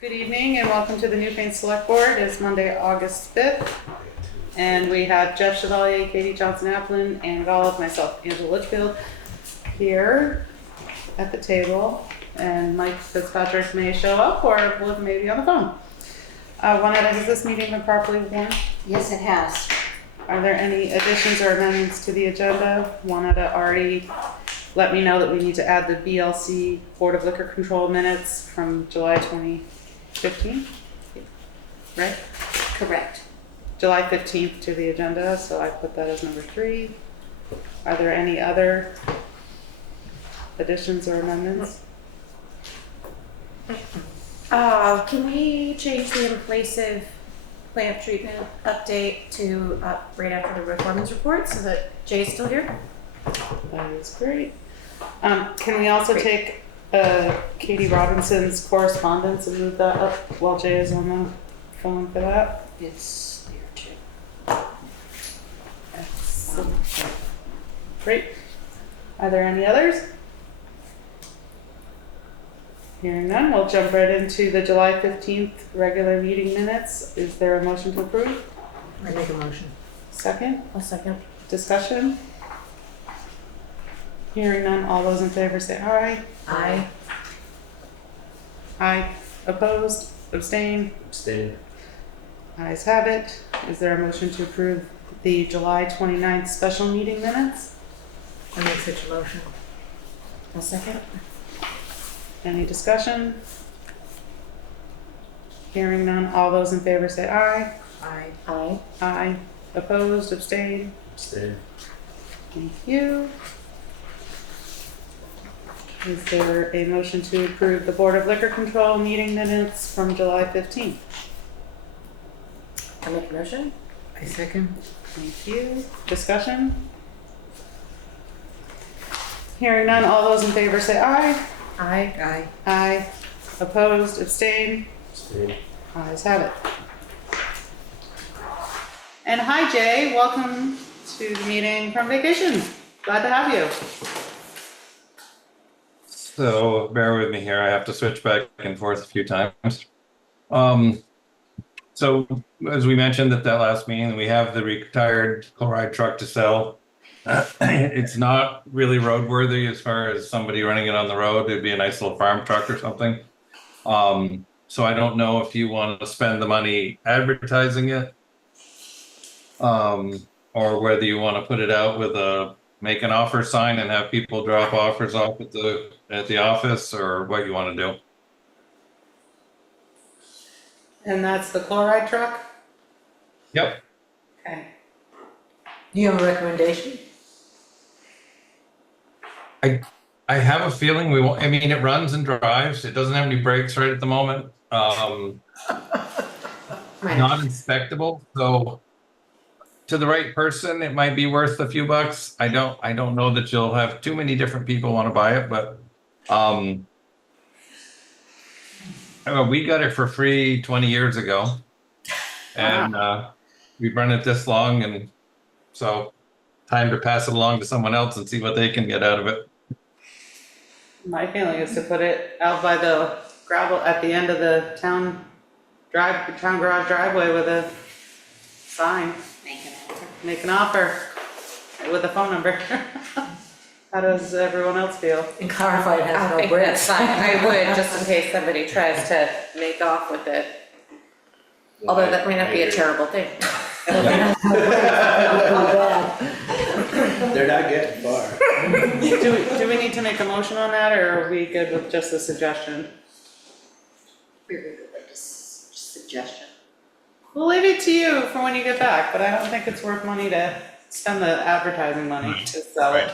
Good evening and welcome to the Newfane Selectboard. It's Monday, August 5th. And we have Jeff Chevalier, Katy Johnson-Aplin, and Golob, myself, Angela Litchfield, here at the table. And Mike Fitzpatrick may show up or will maybe on the phone. Juanetta, has this meeting been properly warned? Yes, it has. Are there any additions or amendments to the agenda? Juanetta already let me know that we need to add the BLC Board of Liquor Control minutes from July 2015, right? Correct. July 15th to the agenda, so I put that as number 3. Are there any other additions or amendments? Can we change the invasive plant treatment update to right after the Foreman's report so that Jay's still here? That is great. Can we also take Katy Robinson's correspondence and move that up while Jay is on the phone for that? It's there too. Excellent. Great. Are there any others? Hearing none, we'll jump right into the July 15th regular meeting minutes. Is there a motion to approve? I make a motion. Second? A second. Discussion? Hearing none, all those in favor say aye. Aye. Aye. Opposed? Abstain? Abstain. Ayes have it. Is there a motion to approve the July 29th special meeting minutes? I make such a motion. A second. Any discussion? Hearing none, all those in favor say aye. Aye. Aye. Aye. Opposed? Abstain? Abstain. Thank you. Is there a motion to approve the Board of Liquor Control meeting minutes from July 15th? I make a motion. I second. Thank you. Discussion? Hearing none, all those in favor say aye. Aye. Aye. Aye. Opposed? Abstain? Abstain. Ayes have it. And hi Jay, welcome to the meeting from vacation. Glad to have you. So bear with me here. I have to switch back and forth a few times. So as we mentioned at that last meeting, we have the retired chloride truck to sell. It's not really roadworthy as far as somebody running it on the road. It'd be a nice little farm truck or something. So I don't know if you want to spend the money advertising it, or whether you want to put it out with a make an offer sign and have people drop offers off at the office, or what you want to do. And that's the chloride truck? Yep. Okay. Do you have a recommendation? I have a feeling we won't. I mean, it runs and drives. It doesn't have any brakes right at the moment. Not inspectable. So to the right person, it might be worth a few bucks. I don't know that you'll have too many different people want to buy it, but we got it for free 20 years ago, and we've run it this long, and so time to pass it along to someone else and see what they can get out of it. My feeling is to put it out by the gravel at the end of the town garage driveway with a sign. Make an offer with a phone number. How does everyone else feel? And clarify it I has no think that's bricks. fine. I would, just in case somebody tries to make off with it. Although that might not be a terrible thing. They're not getting far. Do we need to make a motion on that, or are we good with just a suggestion? We're good with just suggestion. We'll leave it to you for when you get back, but I don't think it's worth money to spend the advertising money to sell it.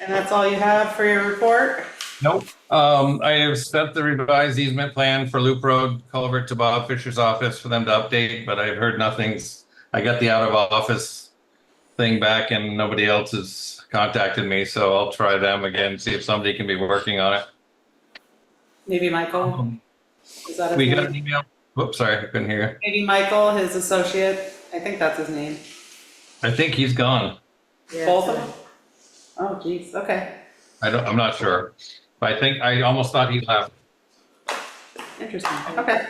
And that's all you have for your report? Nope. I have sent the revised easement plan for Loop Road culvert to Bob Fisher's office for them to update, but I've heard nothing's. I got the out of office thing back and nobody else has contacted me, so I'll try them again, see if somebody can be working on it. Maybe Michael? Is that his We name? got an email. Whoops, sorry, I couldn't hear you. Maybe Michael, his associate, I think that's his name. I think he's gone. Yeah, Both so- of them? Oh, geez, okay. I'm not sure. But I almost thought he left. Interesting. Okay.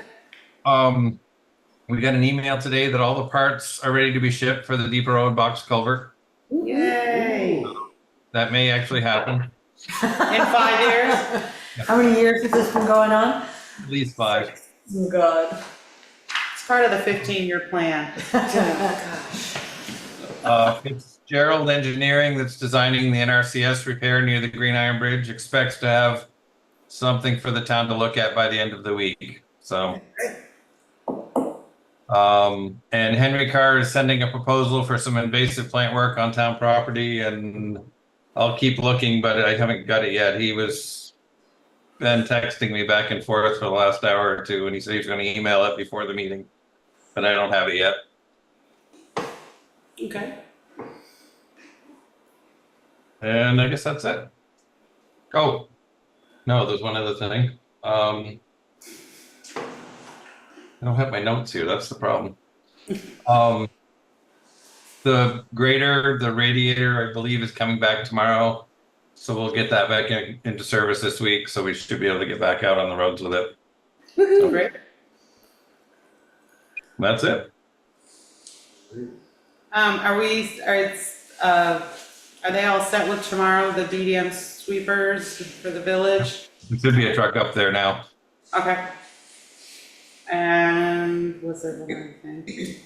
We got an email today that all the parts are ready to be shipped for the Deeper Road box culvert. Yay. That may actually happen. In 5 years? How many years has this been going on? At least 5. Oh, God. It's part of the 15-year plan. Fitzgerald Engineering, that's designing the NRCS repair near the Green Iron Bridge, expects to have something for the town to look at by the end of the week. So, and Henry Carr is sending a proposal for some invasive plant work on town property, and I'll keep looking, but I haven't got it yet. He was been texting me back and forth for the last hour or two, and he said he's going to email it before the meeting, but I don't have it yet. Okay. And I guess that's it. Oh, no, there's one other thing. I don't have my notes here. That's the problem. The grader, the radiator, I believe, is coming back tomorrow. So we'll get that back into service this week. So we should be able to get back out on the roads with it. Woohoo, great. That's it. Are they all set with tomorrow, the DDM sweepers for the village? There should be a truck up there now. Okay. And was there one other thing?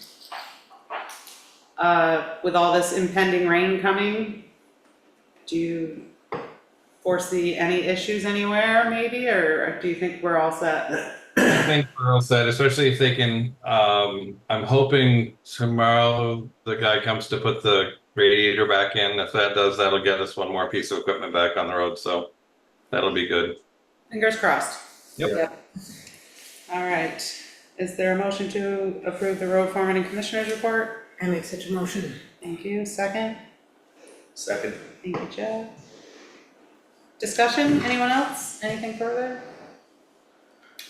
With all this impending rain coming, do you foresee any issues anywhere maybe, or do you think we're all set? I think we're all set, especially if they can, I'm hoping tomorrow the guy comes to put the radiator back in. If that does, that'll get us one more piece of equipment back on the road. So that'll be good. Fingers crossed. Yep. All right. Is there a motion to approve the road foreman and commissioners report? I make such a motion. Thank you. Second? Second. Thank you, Jeff. Discussion? Anyone else? Anything further?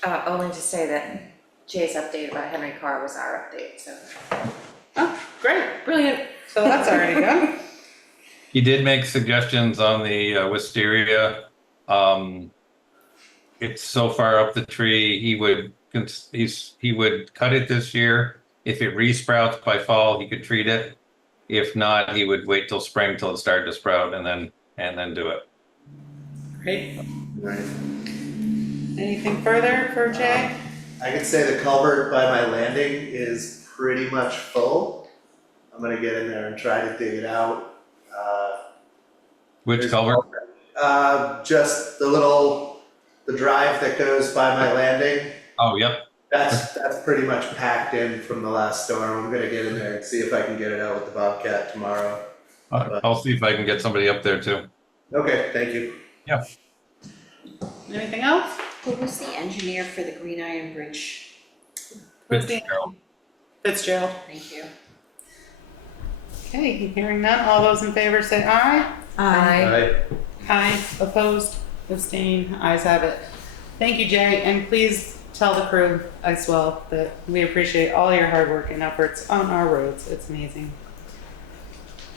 Only to say that Jay's update about Henry Carr was our update, so. Oh, great. Brilliant. So that's already done. He did make suggestions on the wisteria. It's so far up the tree, he would cut it this year. If it resprouts by fall, he could treat it. If not, he would wait till spring till it started to sprout and then do it. Great. Anything further for Jay? I can say the culvert by my landing is pretty much full. I'm gonna get in there and try to dig it out. Which There's- culvert? Just the drive that goes by my landing. Oh, yep. That's pretty much packed in from the last storm. I'm gonna get in there and see if I can get it out with the Bobcat tomorrow. I'll see if I can get somebody up there too. Okay, thank you. Yeah. Anything else? Who was the engineer for the Green Iron Bridge? Fitzgerald. Fitzgerald. Thank you. Okay, hearing none. All those in favor say aye. Aye. Aye. Opposed? Abstain? Ayes have it. Thank you, Jay, and please tell the crew as well that we appreciate all your hard work and efforts on our roads. It's amazing.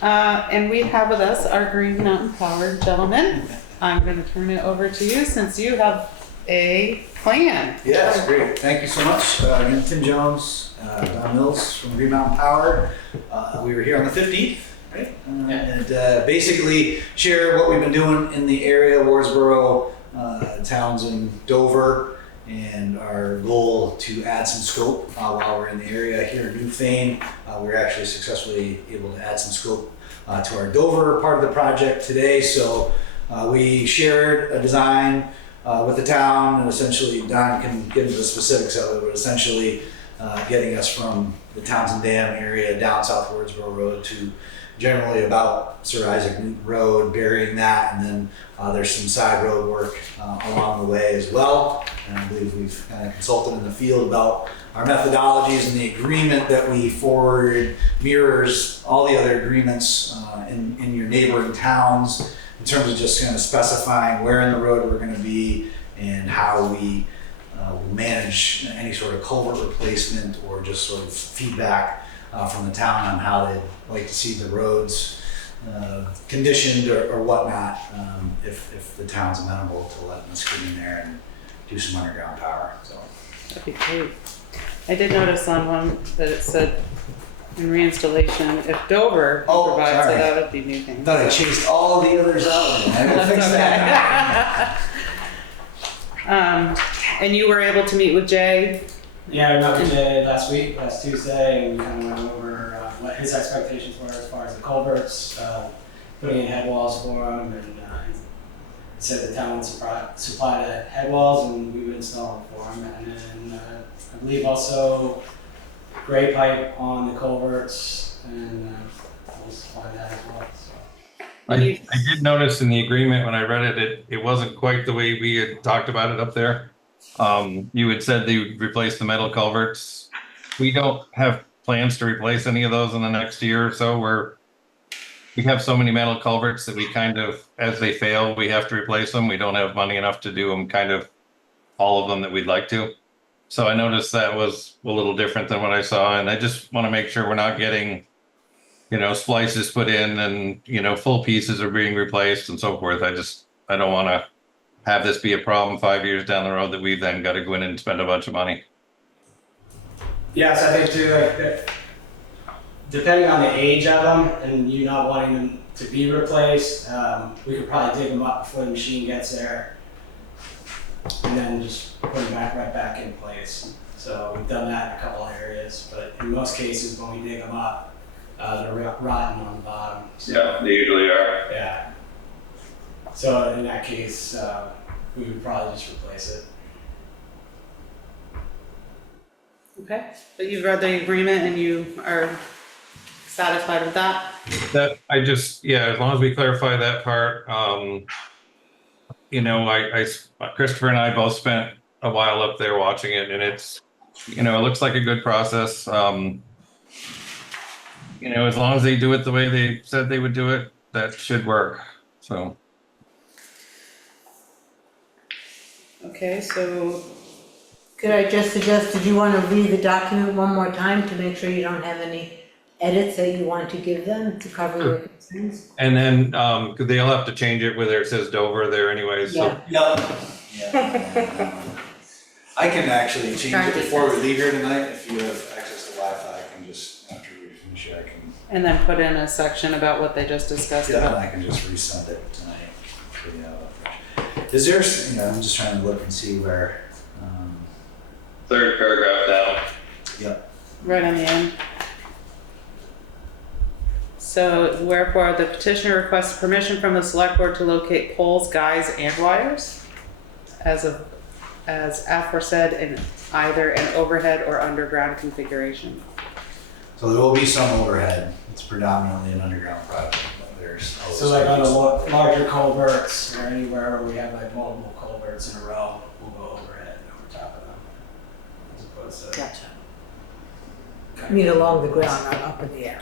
And we have with us our Green Mountain Power gentleman. I'm going to turn it over to you since you have a plan. Yes, great. Thank you so much. Again, Tim Jones, Don Mills from Green Mountain Power. We were here on the 15th, right? And basically share what we've been doing in the area, Wardsboro, Townsend, Dover, and our goal to add some scope while we're in the area here in Newfane. We were actually successfully able to add some scope to our Dover part of the project today. So we shared a design with the town, and essentially Don can get into the specifics of it, but essentially getting us from the Townsend Dam area down South Wardsboro Road to generally about Sir Isaac Newton Road, burying that, and then there's some side road work along the way as well. And I believe we've kind of consulted in the field about our methodologies, and the agreement that we forwarded mirrors all the other agreements in your neighboring towns in terms of just kind of specifying where in the road we're going to be and how we will manage any sort of culvert replacement or just sort of feedback from the town on how they'd like to see the roads conditioned or whatnot, if the town's amenable to letting us get in there and do some underground power, so. That'd be great. I did notice on one that it said in reinstallation, if Dover Oh, provides sorry. it, that would be Newfane. Thought I chased all the others out, and I will fix that. And you were able to meet with Jay? Yeah, we met with Jay last Tuesday, and we kind of went over what his expectations were as far as the culverts, putting in head walls for him, and he said the town would supply the head walls and we would install them for him. And then I believe also gray pipe on the culverts, and we'll supply that as well. So. I did notice in the agreement when I read it, it wasn't quite the way we had talked about it up there. You had said they would replace the metal culverts. We don't have plans to replace any of those in the next year or so. We have so many metal culverts that we kind of, as they fail, we have to replace them. We don't have money enough to do them, kind of all of them that we'd like to. So I noticed that was a little different than what I saw, and I just want to make sure we're not getting, splices put in and, full pieces are being replaced and so forth. I don't want to have this be a problem 5 years down the road that we've then got to go in and spend a bunch of money. Yes, I think too, like, depending on the age of them and you not wanting them to be replaced, we could probably dig them up before the machine gets there and then just put them right back in place. So we've done that in a couple of areas, but in most cases when we dig them up, they're rotten on the bottom. So, Yeah, they usually are. yeah. So in that case, we would probably just replace it. Okay, but you've read the agreement and you are satisfied with that? That as long as we clarify that part, Christopher and I both spent a while up there watching it, and it's, it looks like a good process. As long as they do it the way they said they would do it, that should work. So. Okay, so Could I just suggest, did you want to read the document one more time to make sure you don't have any edits that you want to give them to cover your concerns? And then, they'll have to change it whether it says Dover there anyway, so. Yeah. Yeah. I can actually change it before we leave here tonight. If you have access to Wi-Fi, I can just, after we finish it, I can, and then put in a section about what they just discussed and about. I can just resend it tonight. Is there, I'm just trying to look and see where, Third paragraph down. yep. Right on the end. So wherefore the petitioner requests permission from the select board to locate poles, guys, and wires as aforesaid in either an overhead or underground configuration. So there will be some overhead. It's predominantly an underground project, but there's always. So like on the larger culverts or anywhere where we have like multiple culverts in a row, we'll go overhead and over top of them. As opposed to Gotcha. I mean along the ground, not up in the air.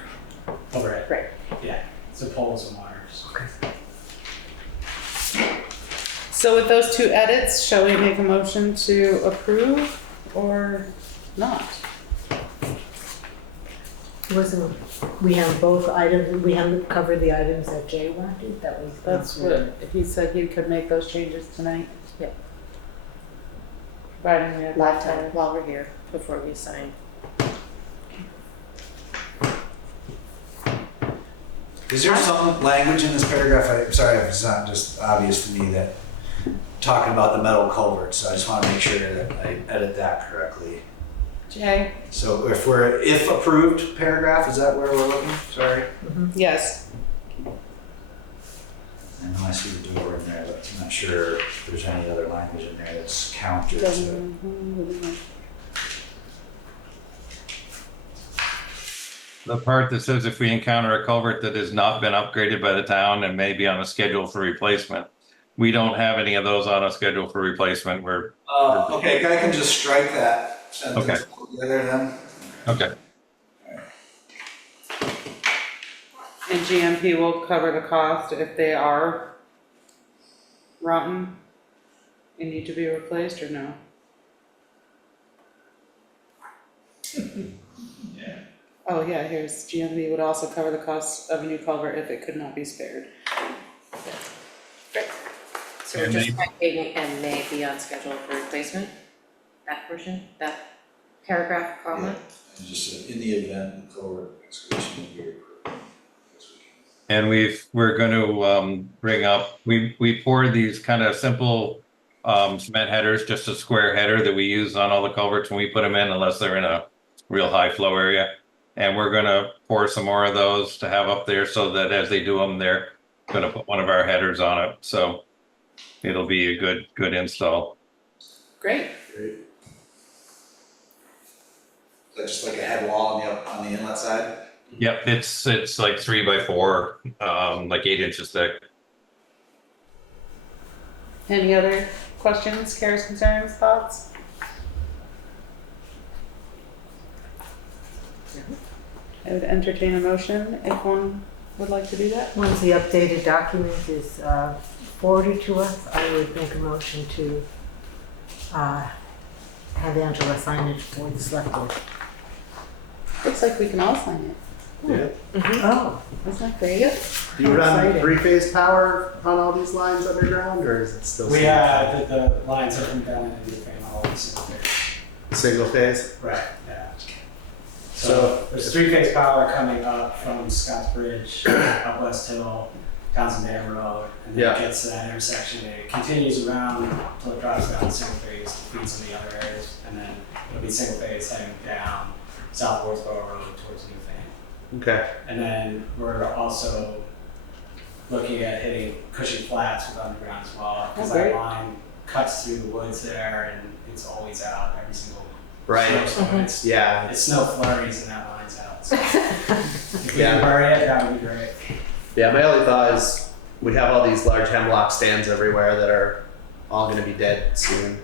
overhead. Right. Yeah, so poles and wires. So with those two edits, shall we make a motion to approve or not? We have both items, we haven't covered the items that Jay wanted, that was. That's what, he said he could make those changes tonight. Yep. Providing we have Live time while we're here before we sign. Is there some language in this paragraph, I'm sorry if it's not just obvious to me, that talking about the metal culverts, so I just want to make sure that I edit that correctly. Jay? So if approved paragraph, is that where we're looking? Sorry. Yes. I know I see the door in there, but I'm not sure if there's any other language in there that's counter to. The part that says if we encounter a culvert that has not been upgraded by the town and may be on a schedule for replacement. We don't have any of those on a schedule for replacement. Okay, I can just strike that sentence Okay. together then. Okay. And GMP will cover the cost if they are rotten and need to be replaced or no? Oh yeah, here's GMP would also cover the cost of a new culvert if it could not be spared. Great. So we're just checking and may be on schedule for replacement, that portion, that paragraph, comma? And just said, in the event the culvert excavation will be approved this weekend. And we're gonna bring up, we poured these kind of simple cement headers, just a square header that we use on all the culverts when we put them in, unless they're in a real high flow area. And we're gonna pour some more of those to have up there so that as they do them, they're gonna put one of our headers on it. So it'll be a good install. Great. Great. Is that just like a head wall on the inlet side? Yep, it's like 3 by 4, like 8 inches thick. Any other questions, cares, concerns, thoughts? I would entertain a motion if one would like to do that. Once the updated document is forwarded to us, I would make a motion to have Angela sign it for the select board. Looks like we can all sign it. Yeah. Oh, Isn't that great? Do you run Exciting. 3-phase power on all these lines underground, or is it still We, single the lines are from down in Newfane, all single phase. single phase? Right, yeah. So- So there's 3-phase power coming up from Scotts Bridge, up West Hill, Johnson-Aplin Road, and then Yeah. it gets to that intersection, and it continues around until it drops down to single phase, feeds in the other areas, and then it'll be single phase heading down South Wardsboro Road towards Newfane. Okay. And then we're also looking at hitting Cushing Flats with underground as well, because Oh, that great. line cuts through the woods there, and it's always out every single Right. snowstorm. It's Yeah. it's snow flurries and that line's out. So if we Yeah. can bury it, that would be great. Yeah, my only thought is we have all these large hemlock stands everywhere that are all going to be dead soon.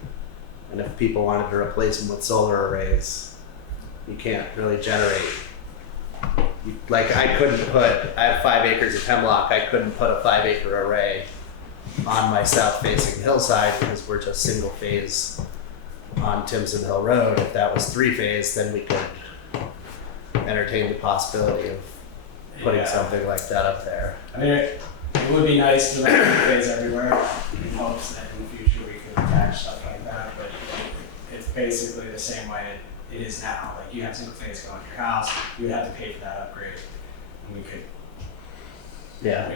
And if people wanted to replace them with solar arrays, you can't really generate. Like I have 5 acres of hemlock, I couldn't put a 5-acre array on my south facing hillside because we're just single phase on Timson Hill Road. If that was 3-phase, then we could entertain the possibility of putting Yeah. something like that up there. I mean, it would be nice to run phase everywhere in hopes that in the future we could attach stuff like that, but it's basically the same way it is now. Like you have single phase going to your house, you would have to pay for that upgrade. And we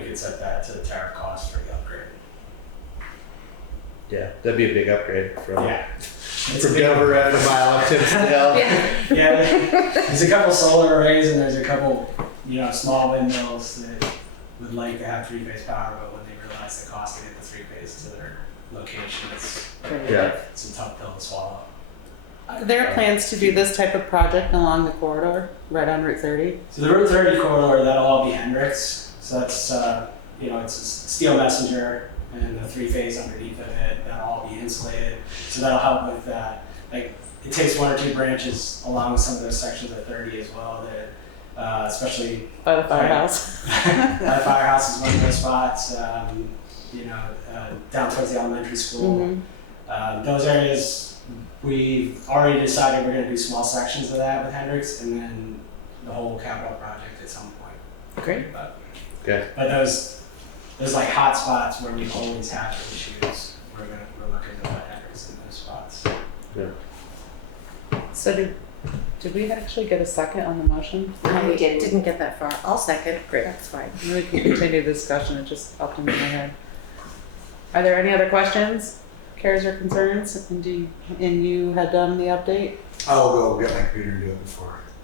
could set that to the tariff cost for the upgrade. Yeah, that'd be a big upgrade from Yeah. from Dover Road a mile up Timson Hill. Yeah, there's a couple solar arrays and there's a couple, small windmills that would like to have 3-phase power, but when they realize the cost to get the 3-phase to their location, Yeah. it's a tough pill to swallow. Are there plans to do this type of project along the corridor, right on Route 30? So the Route 30 corridor, that'll all be Hendrix. So that's, it's a steel messenger and the 3-phase underneath of it. That'll all be insulated. So that'll help with that. Like it takes 1 or 2 branches along some of those sections of 30 as well. That, especially By the firehouse? that firehouse is one of those spots. Down towards the elementary school. Those areas. We've already decided we're going to do small sections of that with Hendrix, and then the whole capital project at some point. Great. But Okay. those like hot spots where we always have issues. We're looking to put Hendrix in those spots. So did we actually get a second on the motion? We didn't get that far. I'll second. Great. That's fine. We can continue the discussion, it just popped into my head. Are there any other questions, cares or concerns? And you had done the update I'll go get my computer and do it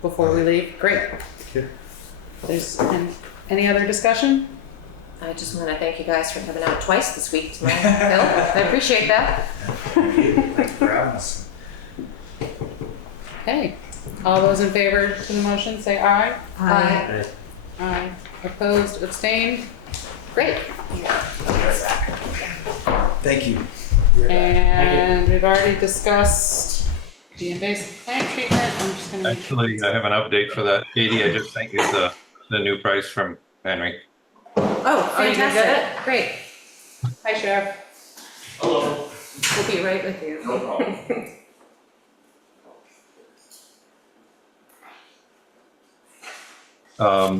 before we leave? Great. Okay. There's any other discussion? I just want to thank you guys for coming out twice this week to my hill. I appreciate that. Thank you for having us. Okay. All those in favor to the motion, say aye. Aye. Aye. Opposed, abstained? Great. Thank you. And we've already discussed the invasive plant treatment. I'm just gonna. Actually, I have an update for that. Katie, I just sent you the new price from Henry. Oh, Oh, you did fantastic. Great. Hi, Sheriff. Hello. We'll be right with you. No problem.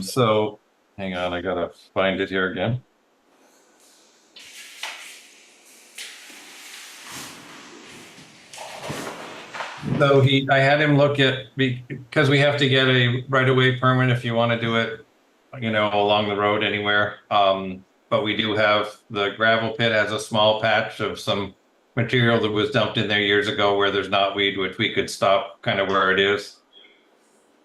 So hang on, I gotta find it here again. So I had him look at, because we have to get a right-of-way permit if you want to do it, along the road anywhere. But we do have, the gravel pit has a small patch of some material that was dumped in there years ago where there's knotweed, which we could stop kind of where it is.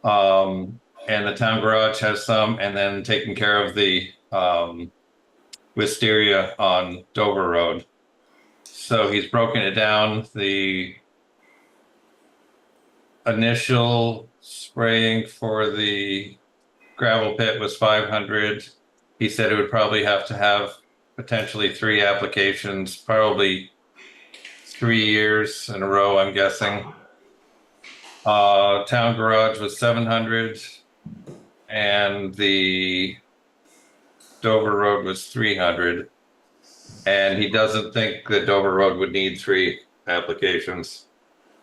And the town garage has some, and then taking care of the wisteria on Dover Road. So he's broken it down. The initial spraying for the gravel pit was 500. He said it would probably have to have potentially 3 applications, probably 3 years in a row, I'm guessing. Town garage was 700, and the Dover Road was 300. And he doesn't think that Dover Road would need 3 applications.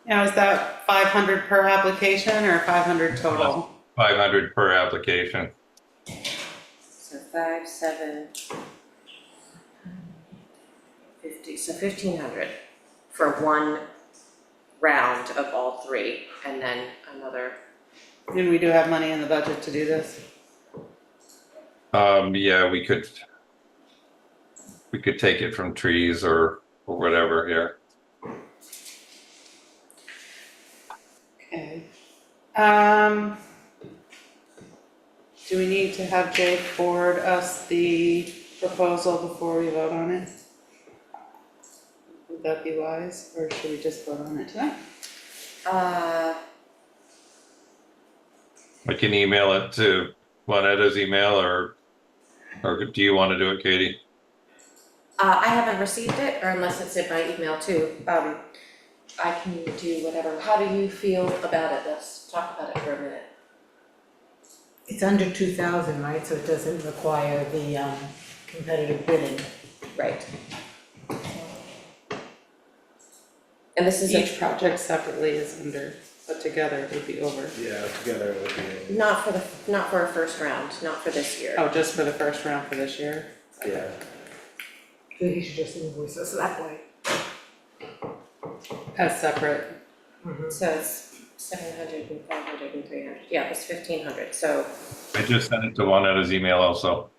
Now, is that 500 per application or 500 total? 500 per application. So 5, 7, 50, so 1,500 for one round of all 3, and then another. And we do have money in the budget to do this. Yeah, we could take it from trees or whatever here. Okay. Do we need to have Jake forward us the proposal before we vote on it? Would that be wise, or should we just vote on it tonight? I can email it to Juanetta's email, or do you want to do it, Katie? I haven't received it, or unless it's in my email too. I can do whatever. How do you feel about it? Let's talk about it for a minute. It's under 2,000, right? So it doesn't require the competitive bidding. Right. And this is Each project separately is under, but together it would be over. Yeah, together it would be. not for a first round, not for this year. Oh, just for the first round for this year? Yeah. So he should just invoice us that way. As separate. So it's 700 and 500 and 300. Yeah, it's 1,500. So I just sent it to Juanetta's email also.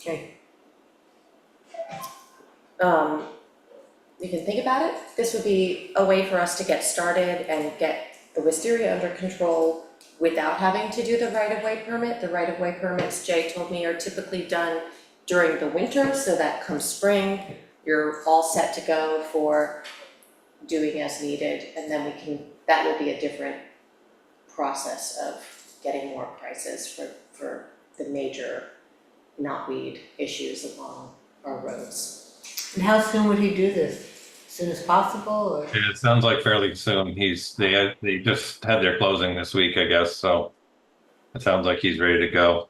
Okay. you can think about it. This would be a way for us to get started and get the wisteria under control without having to do the right-of-way permit. The right-of-way permits, Jay told me, are typically done during the winter, so that come spring, you're all set to go for doing as needed, and then that will be a different process of getting more prices for the major knotweed issues along our roads. And how soon would he do this? As soon as possible, or? Yeah, it sounds like fairly soon. They just had their closing this week, I guess, so it sounds like he's ready to go.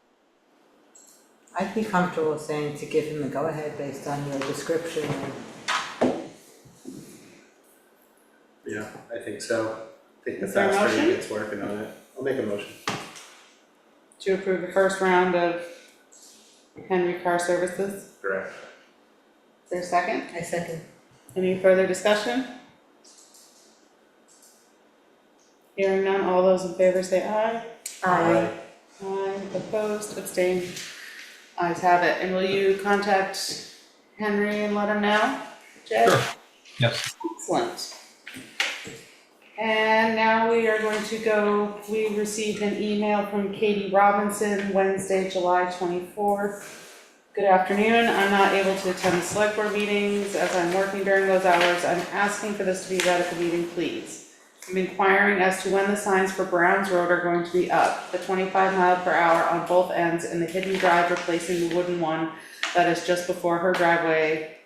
I'd be comfortable saying to give him the go-ahead based on your description. Yeah, I think so. I think the Is there a faster he motion? gets working on it. I'll make a motion. To approve the first round of Henry Car Services. Correct. Is there a second? I second. Any further discussion? Hearing none, all those in favor say aye. Aye, opposed, abstained. Ayes have it. And will you contact Henry and let him know, Jay? Sure. Yes. Excellent. And now we are going to go, we received an email from Katy Robinson, Wednesday, July 24th. Good afternoon, I'm not able to attend the select board meetings as I'm working during those hours. I'm asking for this to be read at the meeting, please. I'm inquiring as to when the signs for Browns Road are going to be up. The 25 mile per hour on both ends and the hidden drive replacing the wooden one that is just before her driveway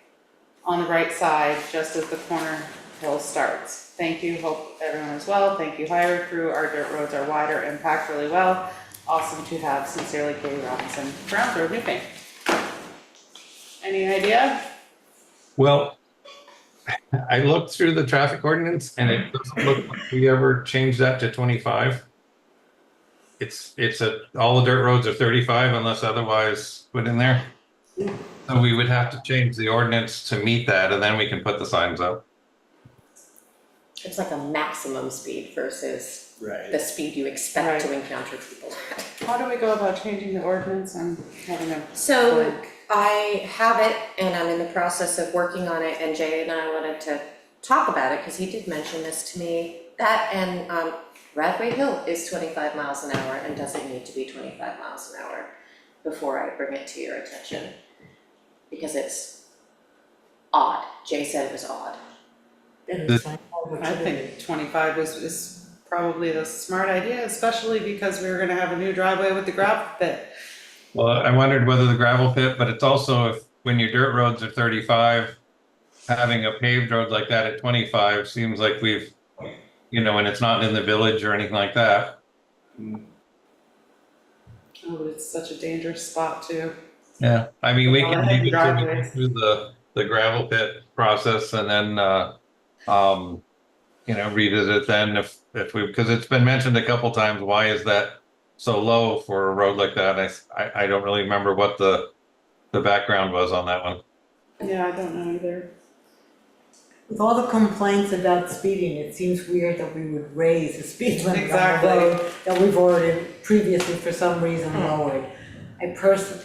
on the right side, just as the corner hill starts. Thank you, hope everyone is well. Thank you, highway crew. Our dirt roads are wider and packed really well. Awesome to have. Sincerely, Katy Robinson, Browns Road, Newfane. Any idea? Well, I looked through the traffic ordinance and it doesn't look like we ever changed that to 25. All the dirt roads are 35 unless otherwise put in there. So we would have to change the ordinance to meet that, and then we can put the signs up. it's like a maximum speed versus Right. the speed you expect to encounter people at. How do we go about changing the ordinance? I'm having a So blank. I have it and I'm in the process of working on it, and Jay and I wanted to talk about it because he did mention this to me. That and Radway Hill is 25 miles an hour and doesn't need to be 25 miles an hour before I bring it to your attention. Because it's odd. Jay said it was odd. Then it's fine. I think 25 is probably the smart idea, especially because we were gonna have a new driveway with the gravel pit. Well, I wondered whether the gravel pit, but it's also if, when your dirt roads are 35, having a paved road like that at 25 seems like we've, and it's not in the village or anything like that. Oh, but it's such a dangerous spot too. Yeah, I mean, we Well, can I think leave it till we driveways. go through the gravel pit process and then, revisit then if we, because it's been mentioned a couple times, why is that so low for a road like that? I don't really remember what the background was on that one. Yeah, I don't know either. With all the complaints about speeding, it seems weird that we would raise the speed limit on Exactly. the road that we've already previously for some reason lowered. I personally,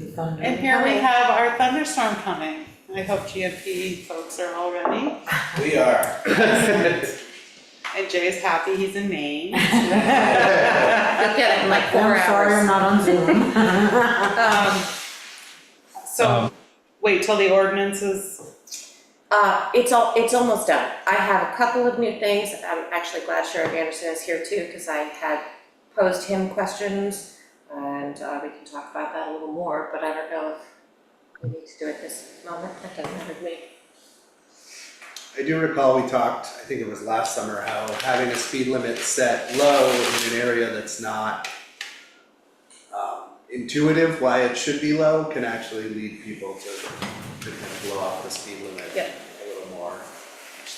the thunder. And here we have our thunderstorm coming. I hope GMP folks are all ready. We are. And Jay's happy he's in Maine. You'll get it in like 4 I'm sorry, I'm hours. not on Zoom. So, wait till the ordinance is, It's almost done. I have a couple of new things. I'm actually glad Sheriff Anderson is here too, because I had posed him questions and we can talk about that a little more, but I don't know if we need to do it this moment. That doesn't matter to me. I do recall we talked, I think it was last summer, how having a speed limit set low in an area that's not intuitive why it should be low can actually lead people to kind of blow off the speed limit Yeah. a little more.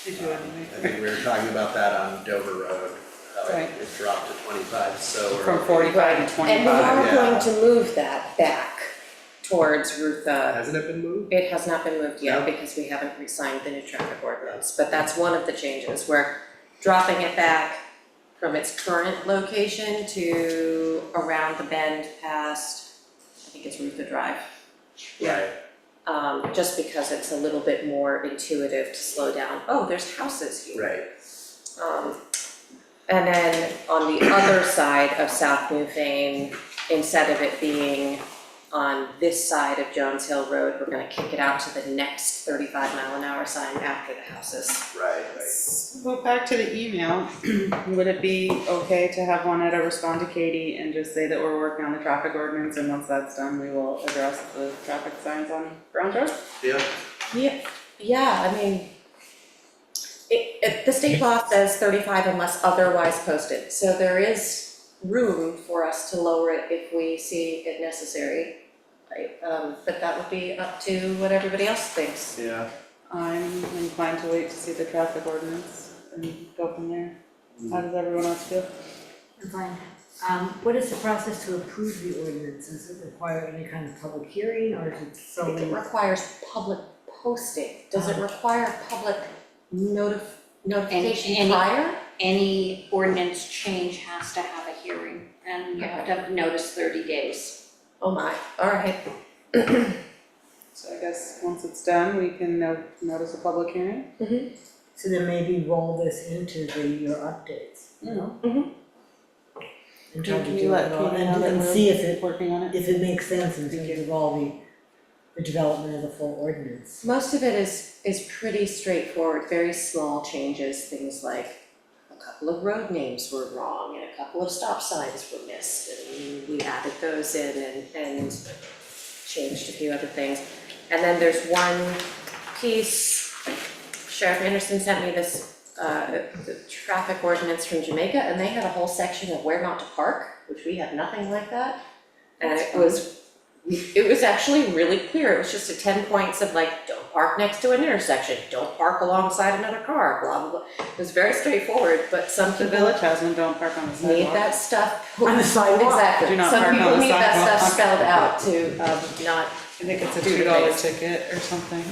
they do anyway. I think we were talking about that on Dover Road, how Right. it dropped to 25 so From early. 45 to And we 25. are yeah. going to move that back towards Route, Hasn't it been moved? it has not been moved yet No. because we haven't re-signed the new traffic ordinance, but that's one of the changes. We're dropping it back from its current location to around the bend past, I think it's Ruther Drive. Right. Just because it's a little bit more intuitive to slow down. Oh, there's houses here. Right. And then on the other side of South Newfane, instead of it being on this side of Jones Hill Road, we're gonna kick it out to the next 35-mile-an-hour sign after the houses. Right. Go back to the email. Would it be okay to have one to respond to Katie and just say that we're working on the traffic ordinance, and once that's done, we will address the traffic signs on Ground Road? Yeah. Yeah, I mean, the state law says 35 unless otherwise posted, so there is room for us to lower it if we see it necessary. Right, but that would be up to what everybody else thinks. Yeah. I'm inclined to wait to see the traffic ordinance and go from there. How does everyone else feel? I'm fine. What is the process to approve the ordinance? Does it require any kind of public hearing or is it I think solely? it requires public posting. Does it require public notification Any- prior? Any ordinance change has to have a hearing, and you have to have notice 30 days. Oh my, all right. So I guess once it's done, we can notice a public hearing. So then maybe roll this into your updates, you know? And try to Can you do let it all, Katie know that and we're see if working on it? it makes sense in terms of all the development of the full ordinance. Most of it is pretty straightforward, very small changes, things like a couple of road names were wrong and a couple of stop signs were missed, and we added those in and changed a few other things. And then there's one piece, Sheriff Anderson sent me this, the traffic ordinance from Jamaica, and they had a whole section of where not to park, which we have nothing like that. And it was actually really clear. It was just 10 points of like, don't park next to an intersection, don't park alongside another car, blah, blah, blah. It was very straightforward, but some The people village has one, don't park on the need sidewalk. that stuff. On the sidewalk. Exactly. Do not Some park on people the need that stuff sidewalk. spelled out to not, I think it's a do the $2 things. ticket or something.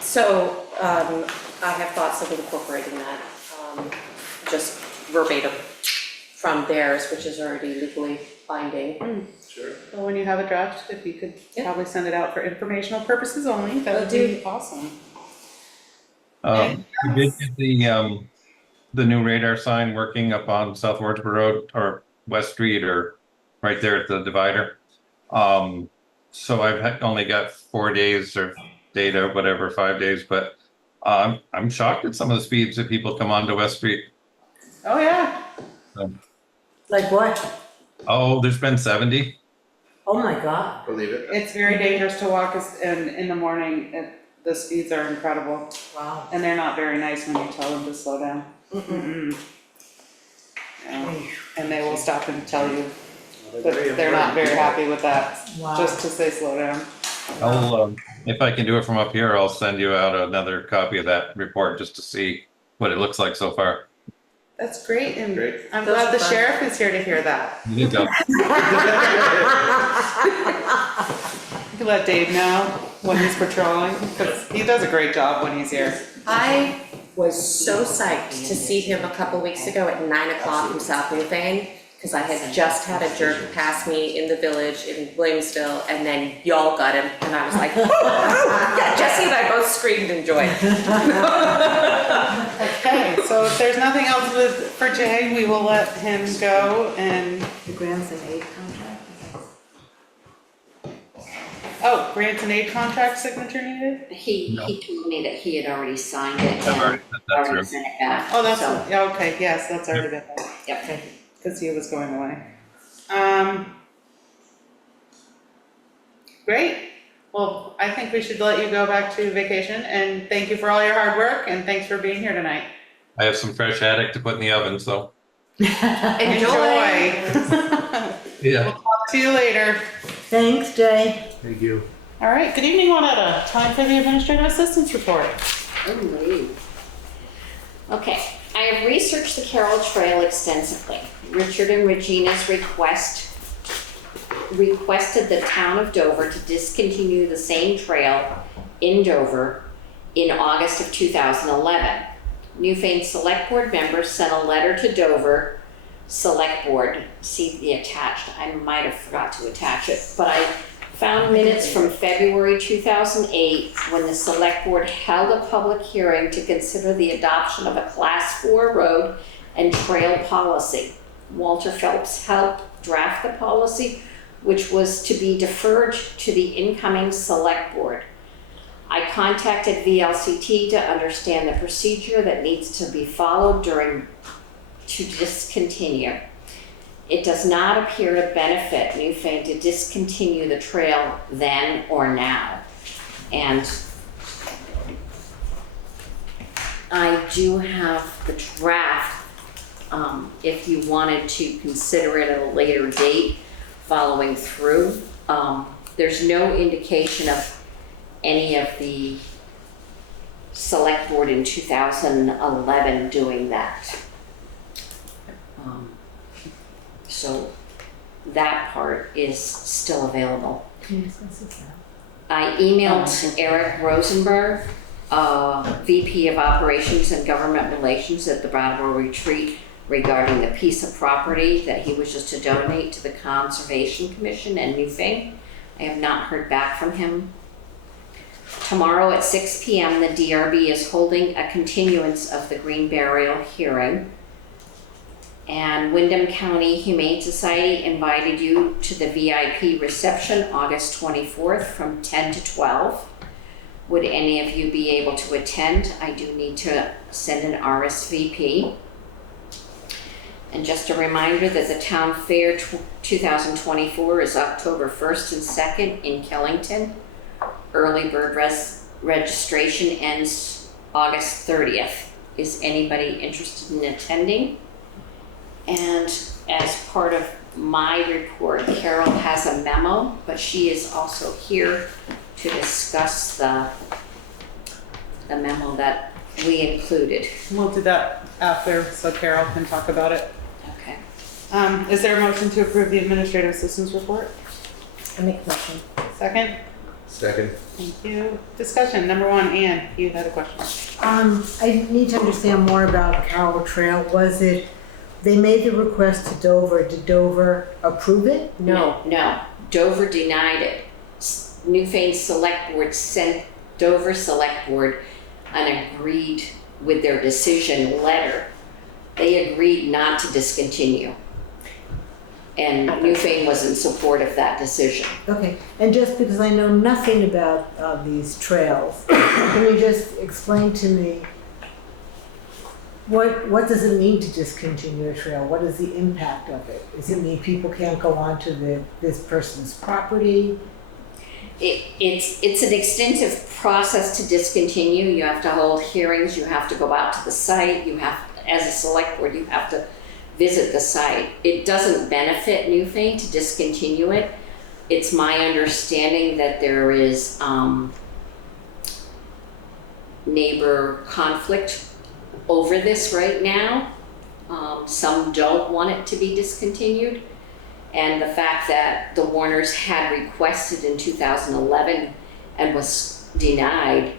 so, I have thoughts of incorporating that, just verbatim from theirs, which is already legally binding. Sure. Well, when you have a draft, if you could Yeah. probably send it out for informational purposes only, that Will would be awesome. We did get the new radar sign working up on South Wardsboro Road or West Street or right there at the divider. So I've only got 4 days of data, whatever, 5 days, but I'm shocked at some of the speeds that people come onto West Street. Oh, yeah. Like what? Oh, there's been 70. Oh my God. Believe it. It's very dangerous to walk in the morning. The speeds are incredible. Wow. And they're not very nice when you tell them to slow down. Mm-mm. Yeah. And they will stop and tell you, but they're not very happy with that, Wow. just to say slow down. I'll, if I can do it from up here, I'll send you out another copy of that report just to see what it looks like so far. That's great, and Great. I'm Those glad are the fun. sheriff is here to hear that. You go. You can let Dave know when he's patrolling, because he does a great job when he's here. I was so psyched to see him a couple weeks ago at 9 o'clock from South Newfane, because I had just had a jerk pass me in the village in Williamsville, and then y'all got him, and I was like, yeah, Jesse and I both screamed in joy. Okay, so if there's nothing else for Jay, we will let him go, and, The grants and aid contract? oh, grants and aid contract signature needed? He told me that he had already signed it I've already and sent that through. already sent it back. Oh, that's, So, yeah, okay, yes, that's already been done. yep. Because he was going away. Great. Well, I think we should let you go back to vacation, and thank you for all your hard work, and thanks for being here tonight. I have some fresh haddock to put in the oven, so. Enjoy. Yeah. See you later. Thanks, Jay. Thank you. All right, good evening, Juanetta. Time for the administrative assistance report. Okay, I have researched the Carroll Trail extensively. Richard and Regina's requested the town of Dover to discontinue the same trail in Dover in August of 2011. Newfane Selectboard members sent a letter to Dover Select Board, see the attached, I might have forgot to attach it, but I found minutes from February 2008 when the Select Board held a public hearing to consider the adoption of a Class 4 road and trail policy. Walter Phelps helped draft the policy, which was to be deferred to the incoming Select Board. I contacted VLCT to understand the procedure that needs to be followed to discontinue. It does not appear to benefit Newfane to discontinue the trail then or now. And I do have the draft, if you wanted to consider it at a later date following through. There's no indication of any of the Select Board in 2011 doing that. So that part is still available. I emailed Eric Rosenberg, VP of Operations and Government Relations at the Brattleboro Retreat, regarding the piece of property that he wishes to donate to the Conservation Commission and Newfane. I have not heard back from him. Tomorrow at 6 p.m. the DRB is holding a continuance of the Green Burial hearing. And Windham County Humane Society invited you to the VIP reception August 24th from 10 to 12. Would any of you be able to attend? I do need to send an RSVP. And just a reminder that the Town Fair 2024 is October 1st and 2nd in Killington. Early bird registration ends August 30th. Is anybody interested in attending? And as part of my report, Carol has a memo, but she is also here to discuss the memo that we included. We'll do that after, so Carol can talk about it. Okay. Is there a motion to approve the administrative assistance report? I make a motion. Second? Second. Thank you. Discussion, number one, Anne, you had a question. I need to understand more about Carroll Trail. Was it, they made the request to Dover, did Dover approve it? No, Dover denied it. Newfane Selectboard sent Dover Selectboard an agreed with their decision letter. They agreed not to discontinue. And Newfane was in support of that decision. Okay, and just because I know nothing about these trails, can you just explain to me what does it mean to discontinue a trail? What is the impact of it? Does it mean people can't go onto this person's property? It's an extensive process to discontinue. You have to hold hearings, you have to go out to the site, as a select board, you have to visit the site. It doesn't benefit Newfane to discontinue it. It's my understanding that there is neighbor conflict over this right now. Some don't want it to be discontinued. And the fact that the Warners had requested in 2011 and was denied,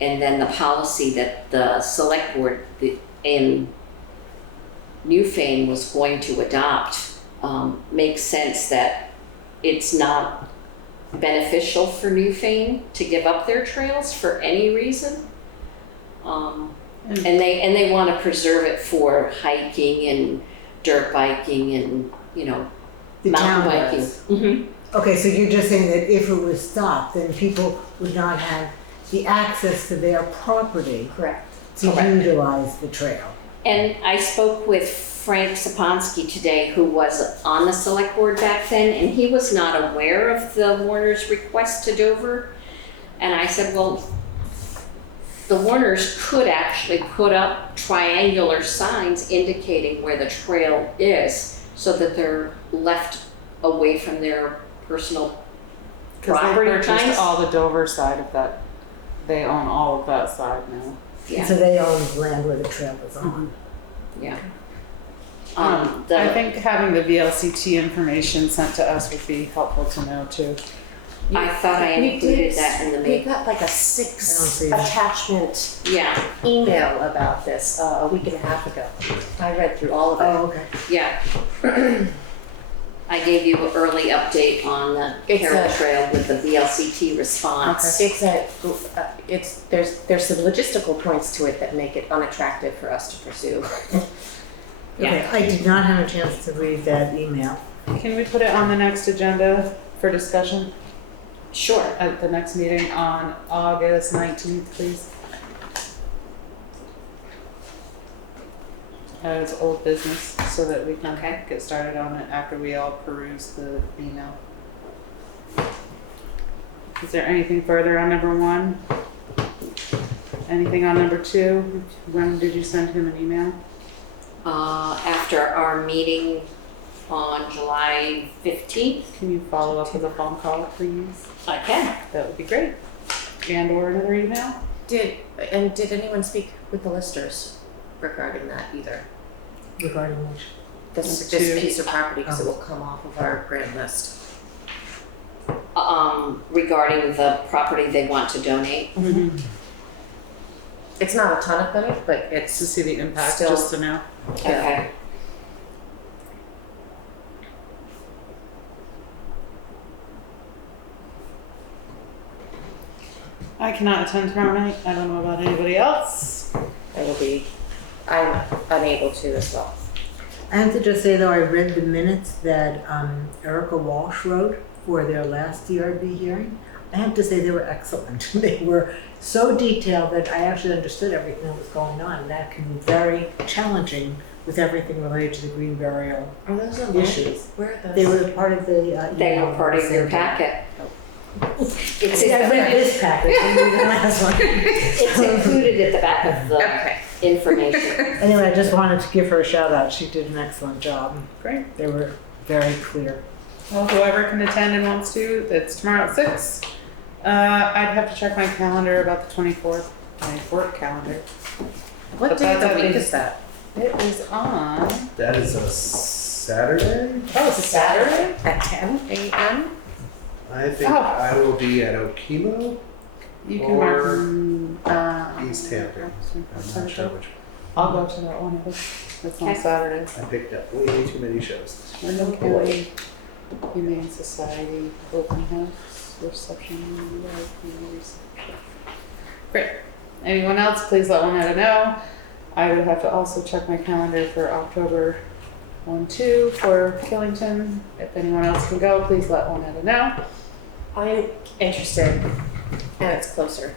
and then the policy that the select board in Newfane was going to adopt makes sense that it's not beneficial for Newfane to give up their trails for any reason. And they want to preserve it for hiking and dirt biking and, The mountain town biking. does. Mm-hmm. Okay, so you're just saying that if it was stopped, then people would not have the access to their property Correct. to utilize the trail. And I spoke with Frank Saponsky today, who was on the select board back then, and he was not aware of the Warners' request to Dover. And I said, well, the Warners could actually put up triangular signs indicating where the trail is so that they're left away from their personal Because they property purchased lines. all the Dover side of that. They own all of that side now. Yeah. So they own the land where the trail is on. Yeah. I think having the VLCT information sent to us would be helpful to know too. I thought I included that in the We mail. got like a I don't 6 see that. attachment Yeah, email about this a week and a half ago. I read through all of it. Oh, okay. yeah. I gave you an early update on the It's Carroll a- Trail with the VLCT response. There's some logistical points to it that make it unattractive for us to pursue. Okay, I did not have a chance to read that email. Can we put it on the next agenda for discussion Sure. at the next meeting on August 19th, please? It's old business, so that we can Okay. get started on it after we all peruse the email. Is there anything further on number one? Anything on number two? When did you send him an email? After our meeting on July 15th, Can you follow up with a phone call, please? I can. That would be great. And or another email? Did anyone speak with the listers regarding that either? Regarding which? This Number two. piece of property, because it will come off of our grant list. Regarding the property they want to donate. It's not a ton of money, but To it's see the impact, Still- just to know. Okay. I cannot attend tomorrow night. I don't know about anybody else. I'm unable to as well. I have to just say though, I read the minutes that Erica Walsh wrote for their last DRB hearing. I have to say they were excellent. They were so detailed that I actually understood everything that was going on. And that can be very challenging with everything related to the green burial Are those on issues. Where are those? They were part of the They email were part of your sent. packet. It's I read this packet, I didn't read the last one. It's included at the back of the Okay. information. Anyway, I just wanted to give her a shout out. She did an excellent job. Great. They were very clear. Well, whoever can attend and wants to, it's tomorrow at 6. I'd have to check my calendar about the 24th, my work calendar. What But day of the that week is- is that? It is on. That is a Saturday? Oh, it's a Saturday at 10 a.m.? I think Oh. I will be at Okemo, You can mark Or them, East Hampton. I'm not sure which. I'll go to that one. That's on Okay. Saturday. I picked up way too many shows. Wyndham County Humane Society Open House Reception. Community Reception. Great. Anyone else, please let one know. I would have to also check my calendar for October 1, 2 for Killington. If anyone else can go, please let one know. I'm interested, and it's closer,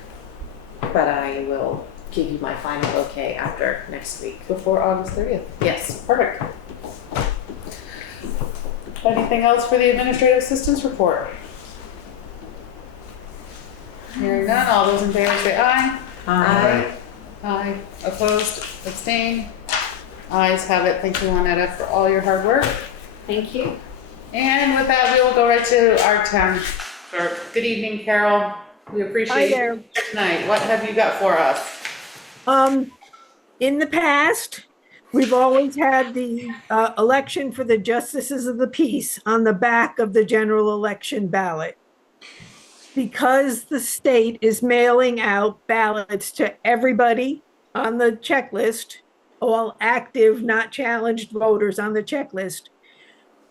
but I will give you my final okay after next week. Before August 30th. Yes. Perfect. Anything else for the administrative assistance report? Hearing none, all those in favor say aye. Aye. Aye. Opposed, abstain. Ayes have it. Thank you, Juanetta, for all your hard work. Thank you. And with that, we will go right to our town clerk. Good evening, Carol. We appreciate there. you tonight. What have you got for us? In the past, we've always had the election for the justices of the peace on the back of the general election ballot. Because the state is mailing out ballots to everybody on the checklist, all active, not challenged voters on the checklist,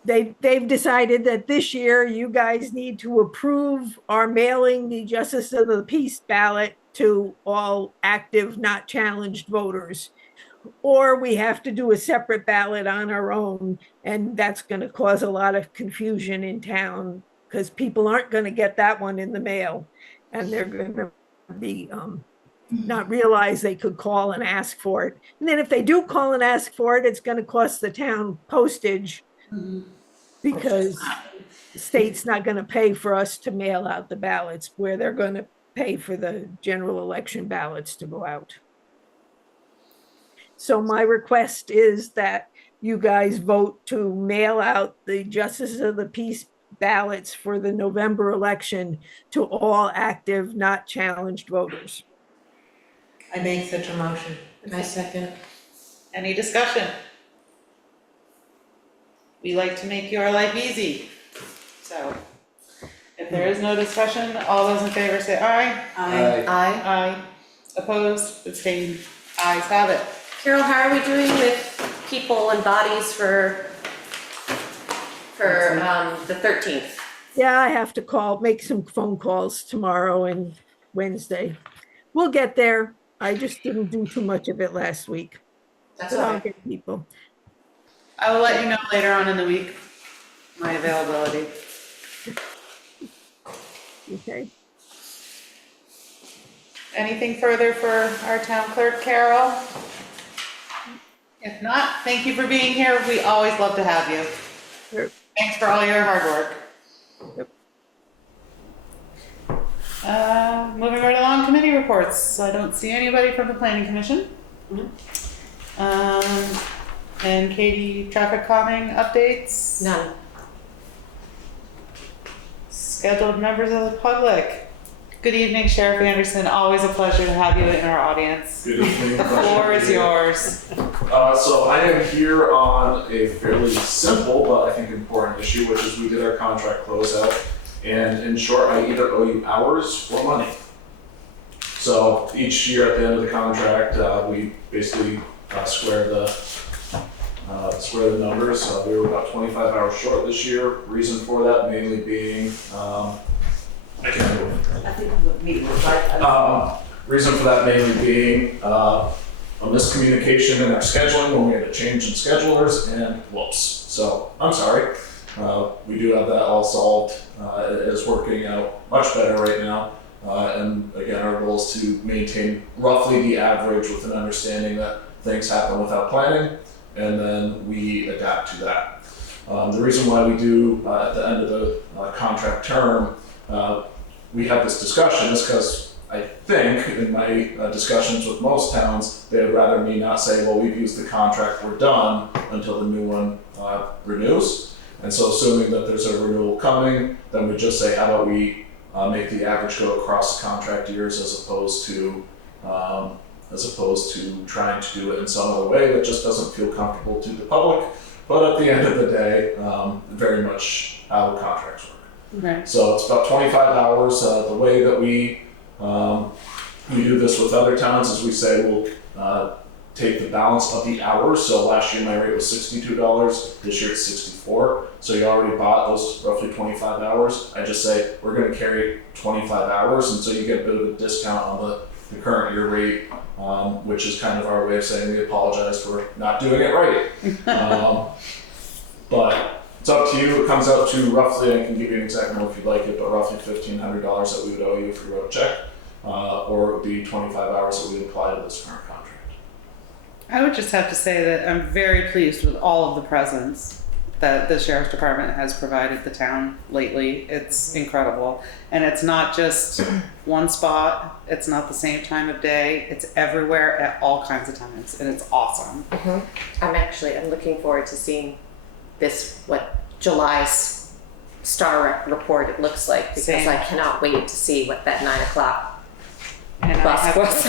they've decided that this year you guys need to approve our mailing the justice of the peace ballot to all active, not challenged voters. Or we have to do a separate ballot on our own, and that's going to cause a lot of confusion in town because people aren't going to get that one in the mail, and they're going to be not realize they could call and ask for it. And then if they do call and ask for it, it's going to cost the town postage because the state's not going to pay for us to mail out the ballots, where they're going to pay for the general election ballots to go out. So my request is that you guys vote to mail out the justices of the peace ballots for the November election to all active, not challenged voters. I make such a motion. I second. Any discussion? We like to make your life easy. So if there is no discussion, all those in favor say aye. Aye. Aye. Opposed, abstained, ayes have it. Carol, how are we doing with people and bodies for the 13th? Yeah, I have to make some phone calls tomorrow and Wednesday. We'll get there. I just didn't do too much of it last week. That's But all I'll right. get people. I will let you know later on in the week, my availability. Okay. Anything further for our town clerk, Carol? If not, thank you for being here. We always love to have you. Sure. Thanks for all your hard work. Moving right along, committee reports. I don't see anybody from the planning commission. And Katie, traffic calming updates? None. Scheduled members of the public. Good evening, Sheriff Anderson. Always a pleasure to have you in our audience. Good evening. The floor is yours. So I am here on a fairly simple, but I think important issue, which is we did our contract closeout. And in short, I either owe you hours or money. So each year at the end of the contract, we basically square the numbers. We were about 25 hours short this year. Reason for that mainly being, I can't move. Reason for that mainly being a miscommunication in our scheduling when we had a change in schedulers and whoops. So I'm sorry. We do have that all solved. It is working out much better right now. And again, our goal is to maintain roughly the average with an understanding that things happen without planning, and then we adapt to that. The reason why we do at the end of the contract term, we have this discussion is because I think in my discussions with most towns, they would rather me not say, well, we've used the contract, we're done, until the new one renews. And so assuming that there's a renewal coming, then we just say, how about we make the average go across the contract years as opposed to trying to do it in some other way that just doesn't feel comfortable to the public. But at the end of the day, very much how the contracts work. Right. So it's about 25 hours. The way that we do this with other towns is we say we'll take the balance of the hours. So last year my rate was $62. This year it's $64. So you already bought those roughly 25 hours. I just say we're going to carry 25 hours, and so you get a bit of a discount on the current year rate, which is kind of our way of saying we apologize for not doing it right. But it's up to you. It comes out to roughly, I can give you an exact number if you'd like it, but roughly $1,500 that we would owe you if you wrote a check, or it would be 25 hours that we would apply to this current contract. I would just have to say that I'm very pleased with all of the presents that the sheriff's department has provided the town lately. It's incredible. And it's not just one spot. It's not the same time of day. It's everywhere at all kinds of times. And it's awesome. I'm looking forward to seeing what July's star report looks like, because Same. I cannot wait to see what that 9 o'clock And I bus have was.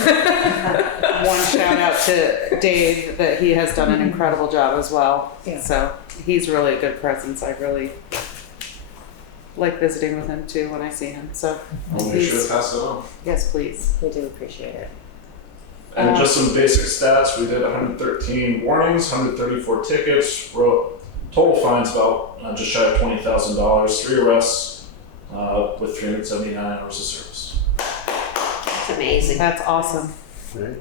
one shout out to Dave that he has done an incredible job as well. Yeah. So he's really a good presence. I really like visiting with him too when I see him. So I'll make sure to pass it on. yes, please. We do appreciate it. And just some basic stats, we did 113 warnings, 134 tickets, wrote total fines about just shy of $20,000, 3 arrests with 379 hours of service. It's amazing. That's awesome. Right.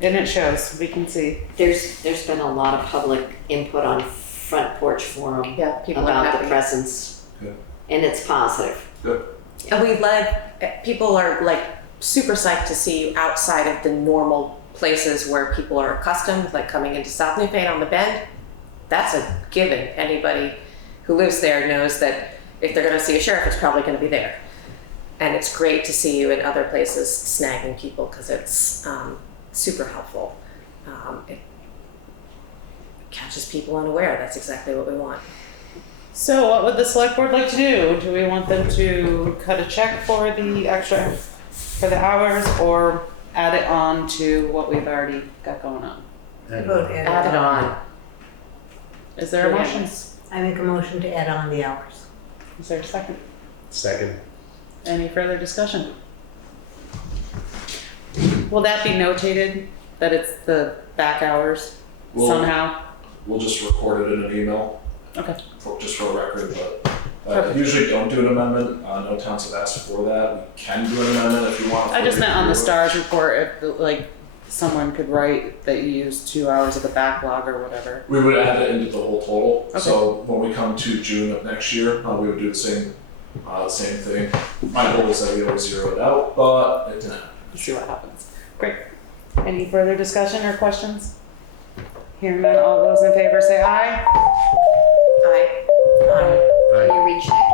And it shows. We can see. There's been a lot of public input on Front Porch Forum Yeah, people are about happy. the presence. Good. And it's positive. Good. And people are like super psyched to see you outside of the normal places where people are accustomed, like coming into South Newfane on the Bend. That's a given. Anybody who lives there knows that if they're going to see a sheriff, it's probably going to be there. And it's great to see you in other places snagging people, because it's super helpful. It catches people unaware. That's exactly what we want. So what would the select board like to do? Do we want them to cut a check for the hours, or add it on to what we've already got going on? Add it on. Is there a motion? I make a motion to add on the hours. Is there a second? Second. Any further discussion? Will that be notated that it's the back hours somehow? We'll just record it in an email. Okay. Just for a record, but usually don't do an amendment. No towns have asked for that. We can do an amendment if you want. I just meant on the STARS report, if someone could write that you used 2 hours of the backlog or whatever. We would add it into the whole total. Okay. So when we come to June of next year, we would do the same thing. My goal is that we always zero it out, but it didn't happen. Let's see what happens. Great. Any further discussion or questions? Hearing none, all those in favor say aye. Aye. Will you reach that,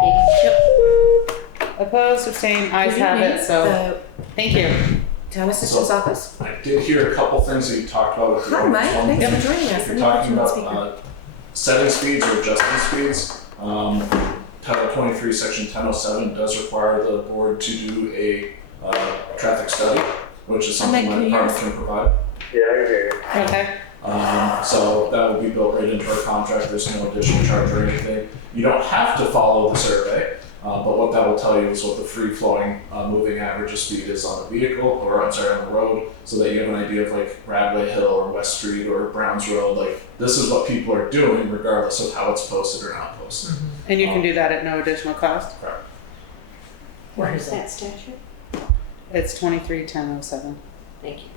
Katie? Opposed, abstained, ayes have it, so thank you. Town Assistant's Office. I did hear a couple things that you talked about with the Hi, Mike. ordinance. Thanks for joining us. You're talking about setting speeds or adjusting speeds. Title 23, Section 1007 does require the board to do a traffic study, which is something my department can provide. Okay. So that would be built right into our contract. There's no additional charge or anything. You don't have to follow the survey, but what that will tell you is what the free-flowing moving average of speed is on the vehicle, or on the road, so that you have an idea of like Radway Hill or West Street or Browns Road. Like, this is what people are doing regardless of how it's posted or not posted. Mm-hmm. And you can do that at no additional cost? Correct. What is that statute? It's 23-1007. Thank you.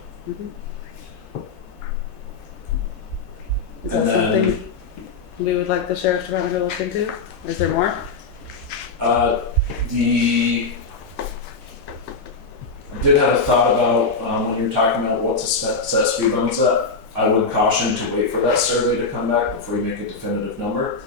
Is that And then- something we would like the sheriff's department to look into? Is there more? I did have a thought about when you're talking about what to set speed limits at. I would caution to wait for that survey to come back before you make a definitive number,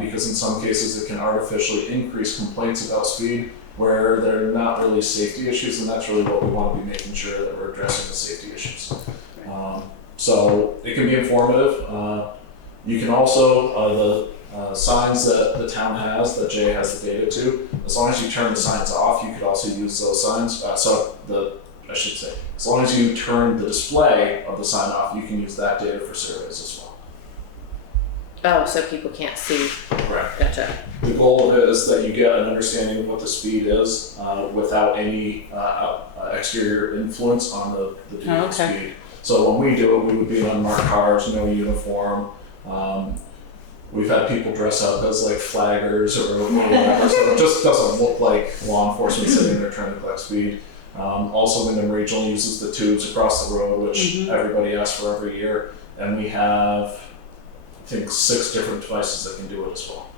because in some cases it can artificially increase complaints about speed where they're not really safety issues, and that's really what we want to be making sure that we're addressing the safety issues. So it can be informative. You can also, the signs that the town has, that Jay has the data to, as long as you turn the signs off, you could also use those signs. As long as you turn the display of the sign off, you can use that data for surveys as well. Oh, so people can't see. Correct. Gotcha. The goal of it is that you get an understanding of what the speed is without any exterior influence on the vehicle speed. So when we do it, we would be in unmarked cars, no uniform. We've had people dress up as like flaggers or whatever, so it just doesn't look like law enforcement sitting there trying to collect speed. Also, Wyndham Regional uses the tubes across the road, which everybody asks for every year, and we have, I think, 6 different devices that can do it as well.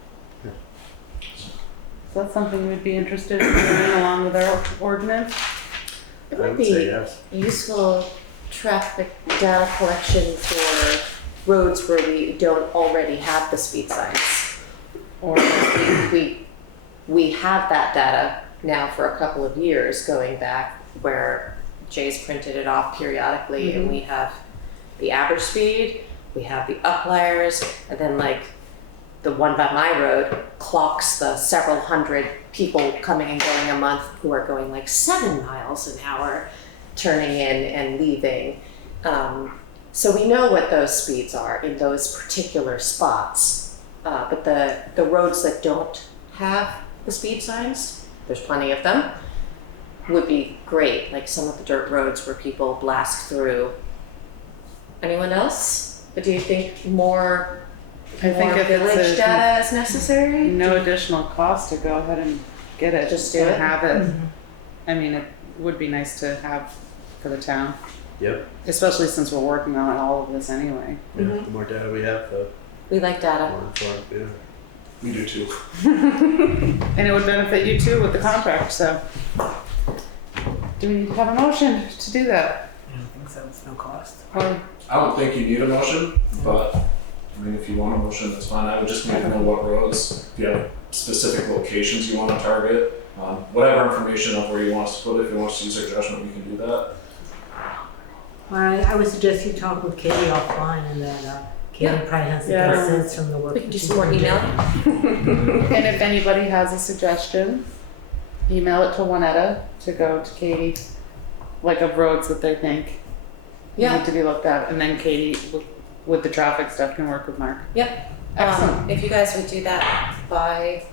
Is that something we'd be interested in doing along with our ordinance? It I would would say be yes. useful traffic data collection for roads where we don't already have the speed signs. Or we have that data now for a couple of years going back where Jay's printed it off periodically and we have the average speed, we have the outliers, and then like the one by my road clocks the several hundred people coming and going a month who are going like 7 miles an hour, turning in and leaving. So we know what those speeds are in those particular spots. But the roads that don't have the speed signs, there's plenty of them, would be great. Like some of the dirt roads where people blast through. Anyone else? But do you think more if village it's data is necessary? no additional cost to go ahead and get it. Just do and it? have it. I mean, it would be nice to have for the town. Yep. Especially since we're working on all of this anyway. Yeah, the more data we have, the We like data. more informed. Yeah. We do too. And it would benefit you too with the contract, so. Do we need to have a motion to do that? I don't think so, it's no cost. Or, I don't think you need a motion, but I mean, if you want a motion, that's fine. I would just need to know what roads, if you have specific locations you want to target, whatever information of where you want us to put it. If you want us to use our judgment, we can do that. I would suggest you talk with Katie offline and that Katie probably has the best sense from the work. We can do that some more she's been email. doing. and if anybody has a suggestion, email it to Juanetta to go to Katie, like of roads that they think need to be looked at, and then Katie with the traffic stuff can work with Mark. Yep. Excellent. If you guys would do that by,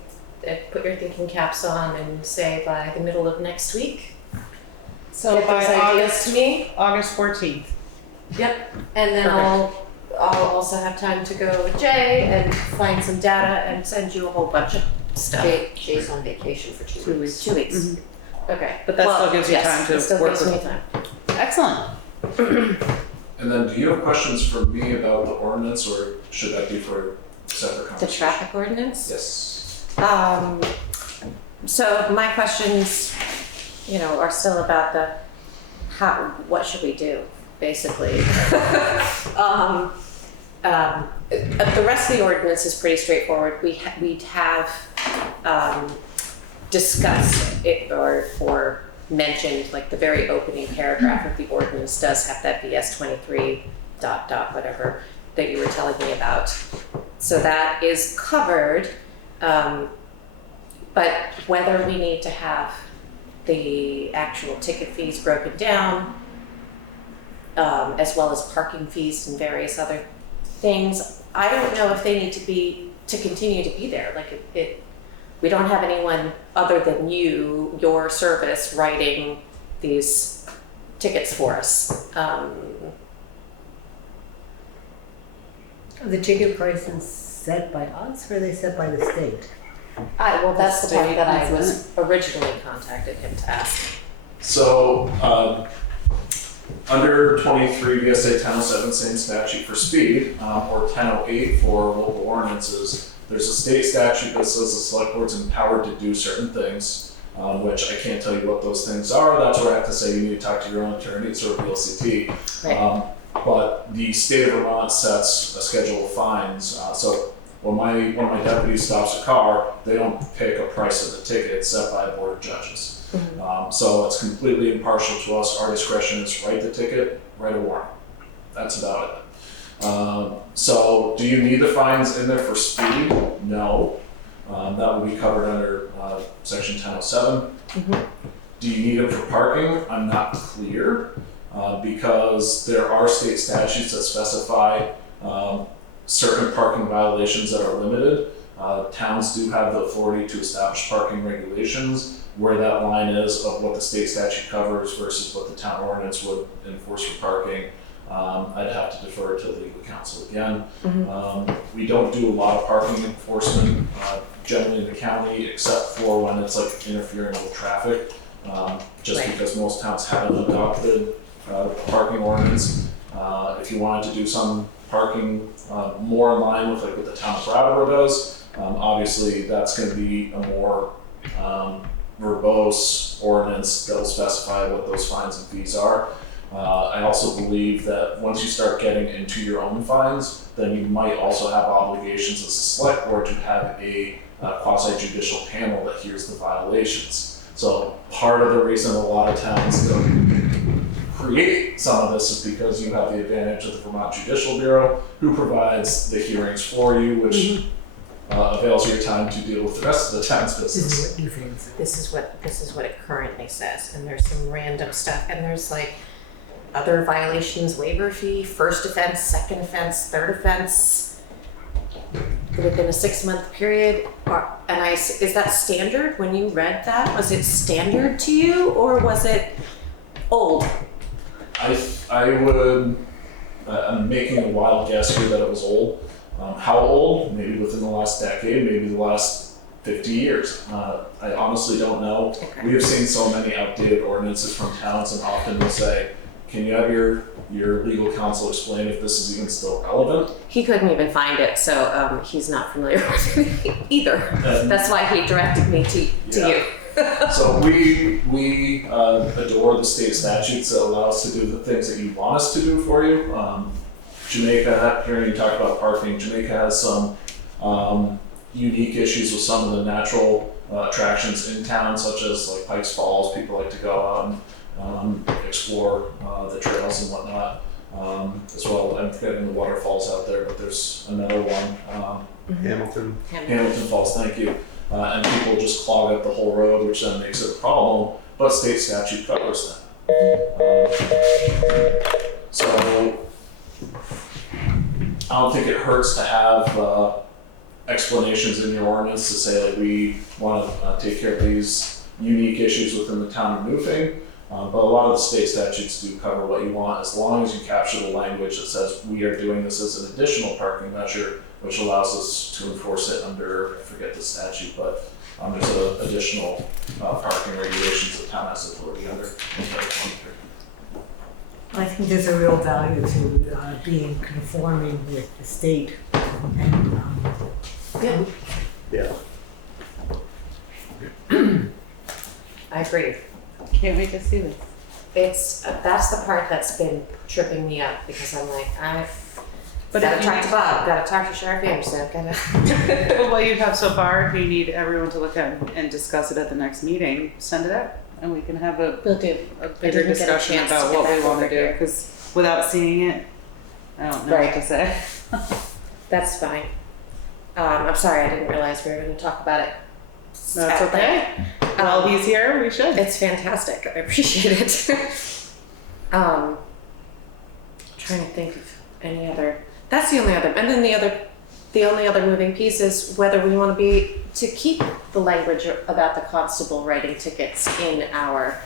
put your thinking caps on and say by the middle of next week. So Get by those ideas to me. August 14th. Yep. And then I'll also have time to go with Jay and find some data and send you a whole bunch of stuff. Jay's on vacation for 2 2 weeks. 2 weeks. Okay. But that still gives you yes, time to it still work gives me with- time. Excellent. And then, do you have questions for me about the ordinance, or should that be for separate The conversation? traffic ordinance? Yes. So my questions, are still about what should we do, basically. The rest of the ordinance is pretty straightforward. We'd have discussed it or mentioned, like the very opening paragraph of the ordinance does have that BS 23 ... whatever that you were telling me about. So that is covered. But whether we need to have the actual ticket fees broken down, as well as parking fees and various other things, I don't know if they need to continue to be there. Like we don't have anyone other than your service, writing these tickets for us. The ticket prices set by us or are they set by the state? Well, that's the part State, that I isn't was originally contacted him to ask. So, under 23 VSA 1007, same statute for speed, or 1008 for local ordinances, there's a state statute that says the select board's empowered to do certain things, which I can't tell you what those things are. That's where I have to say you need to talk to your own attorneys or VLCT. Right. But the state of Vermont sets a schedule of fines. So when one of my deputies stops a car, they don't pick a price of the ticket. It's set by a board of judges. So it's completely impartial to us. Our discretion is write the ticket, write a warrant. That's about it. So do you need the fines in there for speed? No. That would be covered under section 1007. Do you need them for parking? I'm not clear, because there are state statutes that specify certain parking violations that are limited. Towns do have the authority to establish parking regulations. Where that line is of what the state statute covers versus what the town ordinance would enforce for parking, I'd have to defer to legal counsel again. We don't do a lot of parking enforcement generally in the county, except for when it's like interfering with traffic, just because most towns haven't adopted a parking ordinance. If you wanted to do some parking more in line with like what the town of Brattleboro does, obviously that's going to be a more verbose ordinance that will specify what those fines and fees are. I also believe that once you start getting into your own fines, then you might also have obligations as a select board to have a quasi-judicial panel that hears the violations. So part of the reason a lot of towns don't create some of this is because you have the advantage of the Vermont Judicial Bureau, who provides the hearings for you, which avails your time to deal with the rest of the town's business. This is what it currently says, and there's some random stuff, and there's like other violations, waiver fee, first offense, second offense, third offense within a 6-month period. Is that standard? When you read that, was it standard to you, or was it old? I'm making a wild guess here that it was old. How old? Maybe within the last decade, maybe the last 50 years. I honestly don't know. Okay. We have seen so many outdated ordinances from towns, and often we'll say, can you have your legal counsel explain if this is even still relevant? He couldn't even find it, so he's not familiar with it either. That's why he directed me to you. So we adore the state statutes that allow us to do the things that you want us to do for you. Jamaica, hearing you talk about parking, Jamaica has some unique issues with some of the natural attractions in town, such as like Pikes Falls. People like to go out and explore the trails and whatnot. As well, I'm forgetting the waterfalls out there, but there's another one. Hamilton. Hamilton Falls, thank you. And people just clog up the whole road, which then makes it a problem, but state statute covers that. So I don't think it hurts to have explanations in your ordinance to say like we want to take care of these unique issues within the town of Newfane. But a lot of the state statutes do cover what you want, as long as you capture the language that says we are doing this as an additional parking measure, which allows us to enforce it under, I forget the statute, but there's additional parking regulations the town has authority under. I think there's a real value to being conforming with the state and Yeah. I agree. Can't wait to see this. It's that's the part that's been tripping me up, because I'm like, But gotta if talk you to Bob, gotta talk to Sheriff Anderson, gotta. But what you have so far, if you need everyone to look at and discuss it at the next meeting, send it out, and we can have a Will do. bigger didn't get a discussion chance to about get what we back want to over do, here. because without seeing it, I don't know what to say. That's fine. I'm sorry, I didn't realize we were gonna talk about it. That's at okay. length. While he's here, we should. It's fantastic. I appreciate it. Trying to think of any other. That's the only other. And then the only other moving piece is whether we want to keep the language about the constable writing tickets in our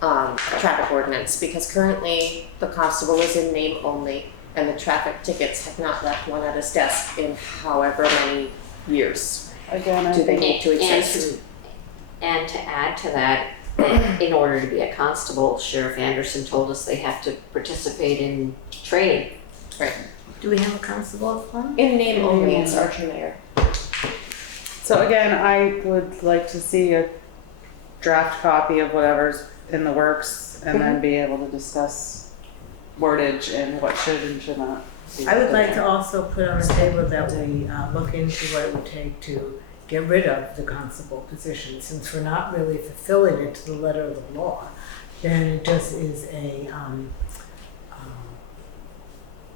traffic ordinance, because currently the constable is in name only, and the traffic tickets have not left one at his desk in however many years. Again, I Do they think need to exist? And to add to that, in order to be a constable, Sheriff Anderson told us they have to participate in training. Right. do we have a constable at home? In name only, it's Archer Mayor. So again, I would like to see a draft copy of whatever's in the works, and then be able to discuss wordage and what should and should not be. I would like to also put on the table that we look into what it would take to get rid of the constable position, since we're not really fulfilling it to the letter of the law. Then it just is a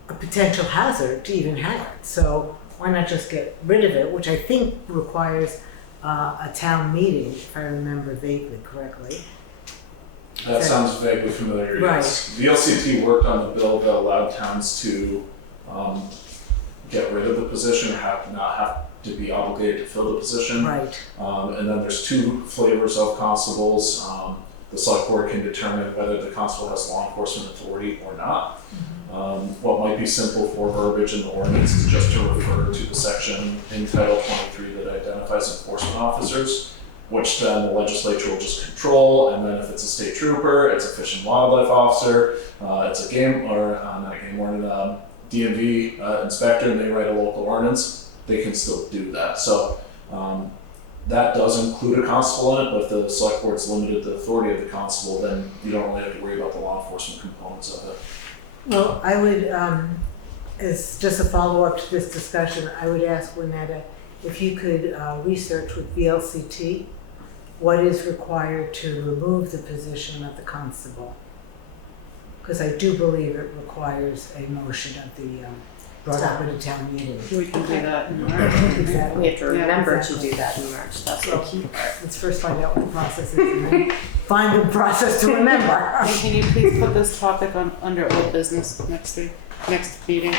potential hazard to even have it. So why not just get rid of it, which I think requires a town meeting, if I remember vaguely correctly. That sounds vaguely familiar. Right. Yes. The LCT worked on the bill that allowed towns to get rid of the position, not have to be obligated to fill the position. Right. And then there's two flavors of constables. The select board can determine whether the constable has law enforcement authority or not. What might be simple for verbiage in the ordinance is just to refer to the section in Title 23 that identifies enforcement officers, which then the legislature will just control. And then if it's a state trooper, it's a fish and wildlife officer, it's a game, or not a game warden, DMV inspector, and they write a local ordinance, they can still do that. So that does include a constable in it, but if the select board's limited the authority of the constable, then you don't really have to worry about the law enforcement components of it. Well, I would, as just a follow-up to this discussion, I would ask Lynetta if you could research with VLCT what is required to remove the position of the constable. Because I do believe it requires a motion at the, brought up at a town meeting. We can do that in March. Exactly. We have to remember exactly. to do that in March, that's the key part. Let's first find out what the process is and then find a process to remember. And can you please put this topic on under old business next meeting?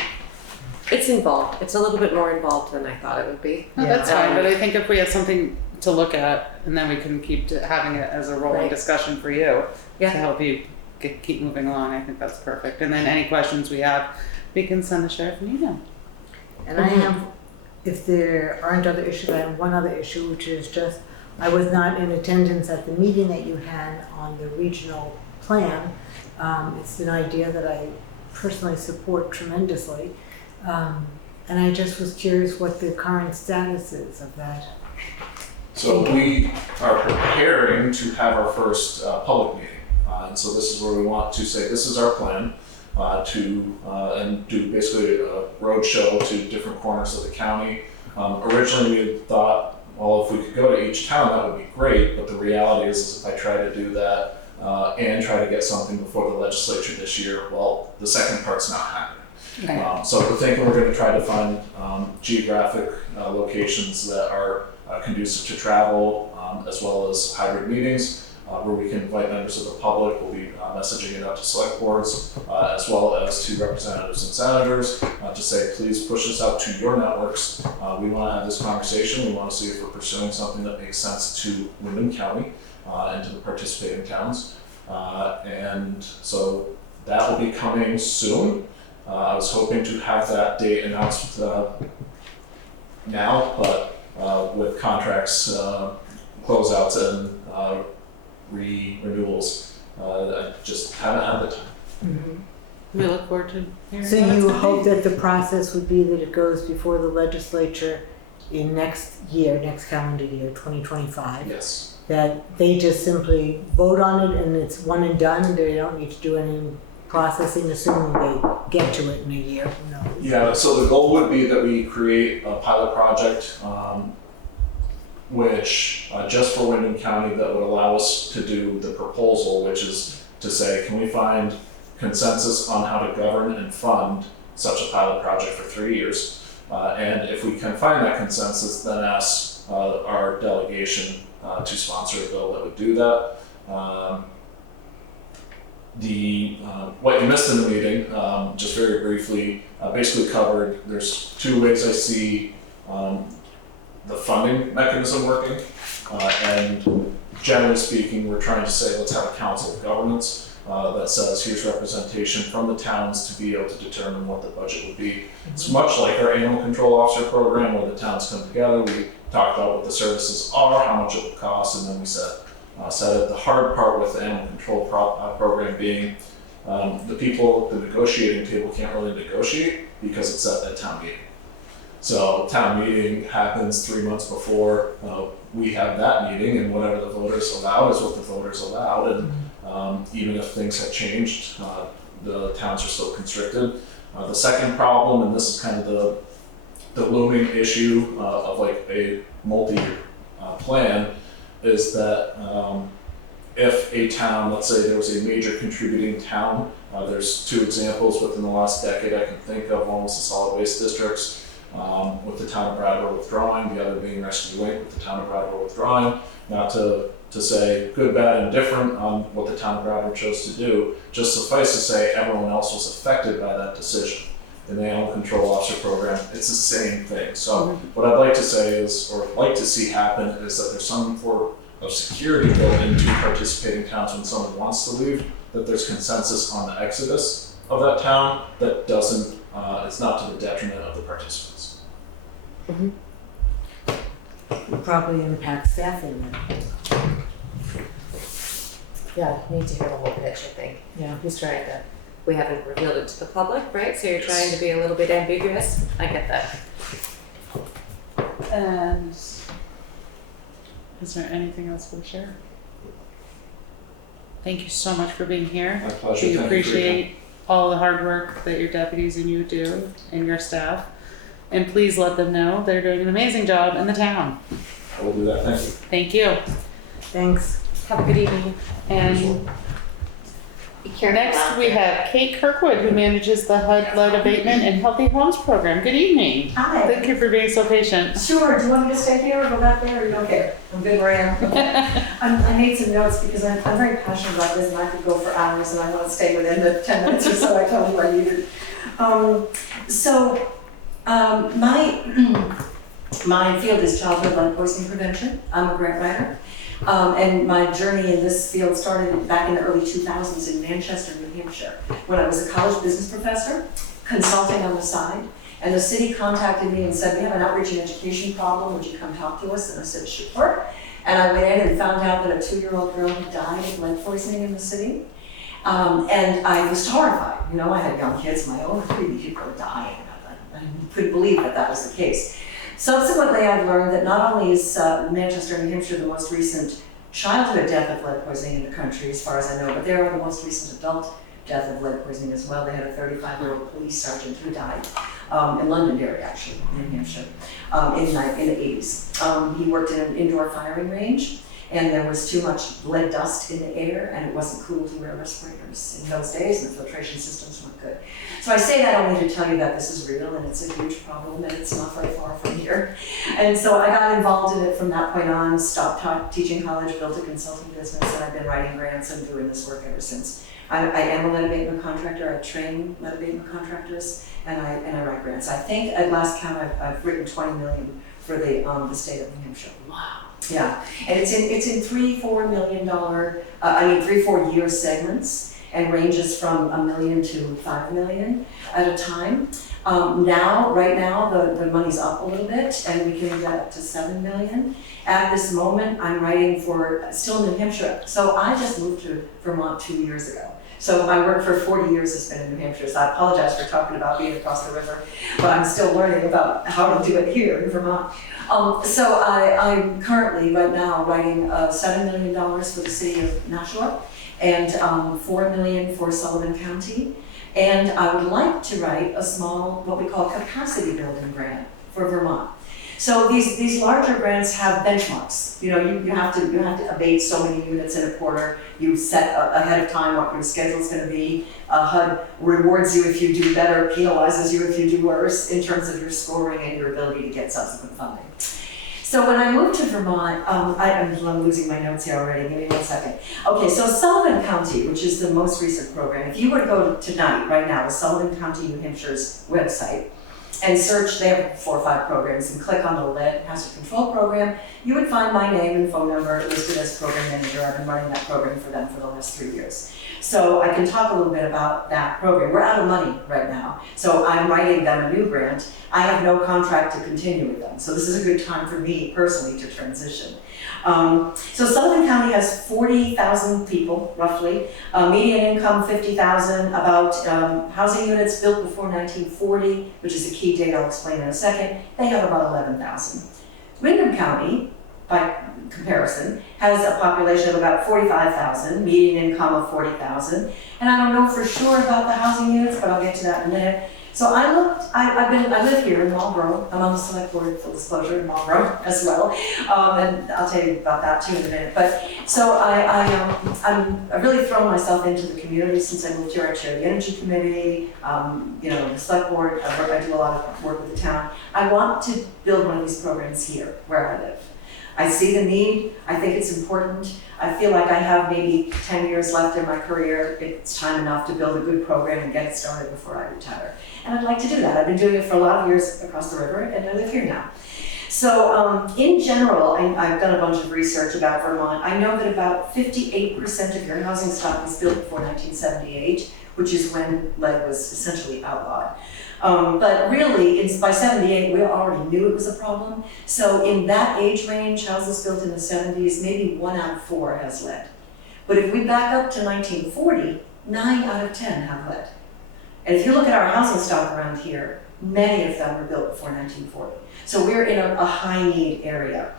It's involved. It's a little bit more involved than I thought it would be. No, that's fine, but I think if we have something to look at, and then we can keep having it as a rolling Right. discussion for you Yeah. to help you keep moving along, I think that's perfect. And then any questions we have, we can send the sheriff an email. And I have, if there aren't other issues, I have one other issue, which is just, I was not in attendance at the meeting that you had on the regional plan. It's an idea that I personally support tremendously. And I just was curious what the current status is of that. So we are preparing to have our first public meeting. And so this is where we want to say, this is our plan, and do basically a road show to different corners of the county. Originally we had thought, well, if we could go to each town, that would be great, but the reality is if I try to do that and try to get something before the legislature this year, well, the second part's not happening. Okay. So we're thinking we're going to try to find geographic locations that are conducive to travel, as well as hybrid meetings, where we can invite members of the public. We'll be messaging it out to select boards, as well as to representatives and senators, to say, please push this out to your networks. We want to have this conversation. We want to see if we're pursuing something that makes sense to Wyndham County and to the participating towns. And so that will be coming soon. I was hoping to have that date announced now, but with contracts, closeouts, and renewals, I just haven't had the time. Mm-hmm. We look forward to hearing So about you it. hope that the process would be that it goes before the legislature in next calendar year, 2025? Yes. That they just simply vote on it and it's one and done, they don't need to do any processing, assuming they get to it in a year, who knows? Yeah, so the goal would be that we create a pilot project, which just for Wyndham County, that would allow us to do the proposal, which is to say, can we find consensus on how to govern and fund such a pilot project for 3 years? And if we can find that consensus, then ask our delegation to sponsor a bill that would do that. What you missed in the meeting, just very briefly, basically covered, there's two ways I see the funding mechanism working. And generally speaking, we're trying to say, let's have a council of governance that says, here's representation from the towns to be able to determine what the budget would be. It's much like our animal control officer program, where the towns come together, we talk about what the services are, how much it would cost, and then we set it. The hard part with the animal control program being the people at the negotiating table can't really negotiate because it's at that town meeting. So town meeting happens 3 months before we have that meeting, and whatever the voters allow is what the voters allowed. And even if things have changed, the towns are still constricted. The second problem, and this is kind of the looming issue of like a multi-year plan, is that if a town, let's say there was a major contributing town, there's two examples within the last decade I can think of. One was the solid waste districts, with the town of Brattleboro withdrawing, the other being Rescue Link with the town of Brattleboro withdrawing. Not to say good, bad, and different on what the town of Brattleboro chose to do, just suffice to say everyone else was affected by that decision. in the animal control officer program, it's the same thing. So what I'd like to say is, or like to see happen, is that there's some form of security built into participating towns when someone wants to leave, that there's consensus on the exodus of that town that doesn't, it's not to the detriment of the participants. Would probably impact staffing then. Yeah, need to hear the whole pitch, I think. Yeah. He's trying to, we haven't revealed it to the public, right? So you're trying to be a little bit ambiguous. I get that. And is there anything else we'll share? Thank you so much for being here. My pleasure. We Thank you for your time. appreciate all the hard work that your deputies and you do and your staff. And please let them know they're doing an amazing job in the town. I will do that. Thank you. Thank you. Thanks. Have a good evening. And Be careful next out we there. have Kate Kirkwood, who manages the HUD Lead Abatement and Healthy Homes Program. Good evening. Hi. Thank you for being so patient. Sure. Do you want me to stay here or go back there, or you don't care? I'm good where I am. I made some notes because I'm very passionate about this and I could go for hours and I want to stay within the 10 minutes or so I told you I needed. My field is childhood lead poisoning prevention. I'm a grant writer. And my journey in this field started back in the early 2000s in Manchester, New Hampshire, when I was a college business professor, consulting on the side. And the city contacted me and said, we have an outreach and education problem, would you come talk to us? And I said, sure. And I went in and found out that a 2-year-old girl had died of lead poisoning in the city. And I was horrified. You know, I had young kids of my own, 3 people were dying. I couldn't believe that that was the case. Subsequently, I've learned that not only is Manchester, New Hampshire the most recent childhood death of lead poisoning in the country, as far as I know, but they are the most recent adult death of lead poisoning as well. They had a 35-year-old police sergeant who died in Londonderry, actually, in New Hampshire, in the 80s. He worked in an indoor firing range, and there was too much lead dust in the air, and it wasn't cool to wear respirators in those days, and the filtration systems weren't good. So I say that only to tell you that this is real, and it's a huge problem, and it's not very far from here. And so I got involved in it from that point on, stopped teaching college, built a consulting business, and I've been writing grants and doing this work ever since. I am a lead abatement contractor. I train lead abatement contractors, and I write grants. I think at last count I've written 20 million for the state of New Hampshire. Wow. Yeah, and it's in $3-4 million, 3-4 year segments, and ranges from $1 million to $5 million at a time. Right now, the money's up a little bit, and we can get up to $7 million. At this moment, I'm writing for still New Hampshire. So I just moved to Vermont 2 years ago. So my work for 40 years has been in New Hampshire. So I apologize for talking about being across the river, but I'm still learning about how to do it here in Vermont. So I'm currently, right now, writing $7 million for the city of Nashua and $4 million for Sullivan County. And I would like to write a small, what we call capacity building grant for Vermont. So these larger grants have benchmarks. You know, you have to abate so many units in a quarter. You set ahead of time what your schedule is going to be. HUD rewards you if you do better, penalizes you if you do worse in terms of your scoring and your ability to get subsequent funding. So when I moved to Vermont, I'm losing my notes here already, give me 1 second. Okay, so Sullivan County, which is the most recent program, if you were to go tonight, right now, to Sullivan County, New Hampshire's website, and search, they have 4 or 5 programs, and click on the lead hazard control program, you would find my name and phone number listed as program manager. I've been running that program for them for the last 3 years. So I can talk a little bit about that program. We're out of money right now, so I'm writing them a new grant. I have no contract to continue with them, so this is a good time for me personally to transition. So Sullivan County has 40,000 people, roughly. Median income, 50,000. About housing units built before 1940, which is a key date I'll explain in a second. They have about 11,000. Windham County, by comparison, has a population of about 45,000, median income of 40,000. And I don't know for sure about the housing units, but I'll get to that in a minute. So I live here in Marlboro. I'm on the select board, full disclosure, in Marlboro as well. And I'll tell you about that too in a minute. But so I've really thrown myself into the community since I moved here. I chair the energy committee, the select board. I do a lot of work with the town. I want to build one of these programs here where I live. I see the need, I think it's important. I feel like I have maybe 10 years left in my career. It's time enough to build a good program and get it started before I retire. And I'd like to do that. I've been doing it for a lot of years across the river, and I live here now. So in general, I've done a bunch of research about Vermont. I know that about 58% of your housing stock was built before 1978, which is when lead was essentially outlawed. But really, by 78, we already knew it was a problem. So in that age range, houses built in the 70s, maybe 1 out of 4 has lead. But if we back up to 1940, 9 out of 10 have lead. And if you look at our housing stock around here, many of them were built before 1940. So we're in a high need area.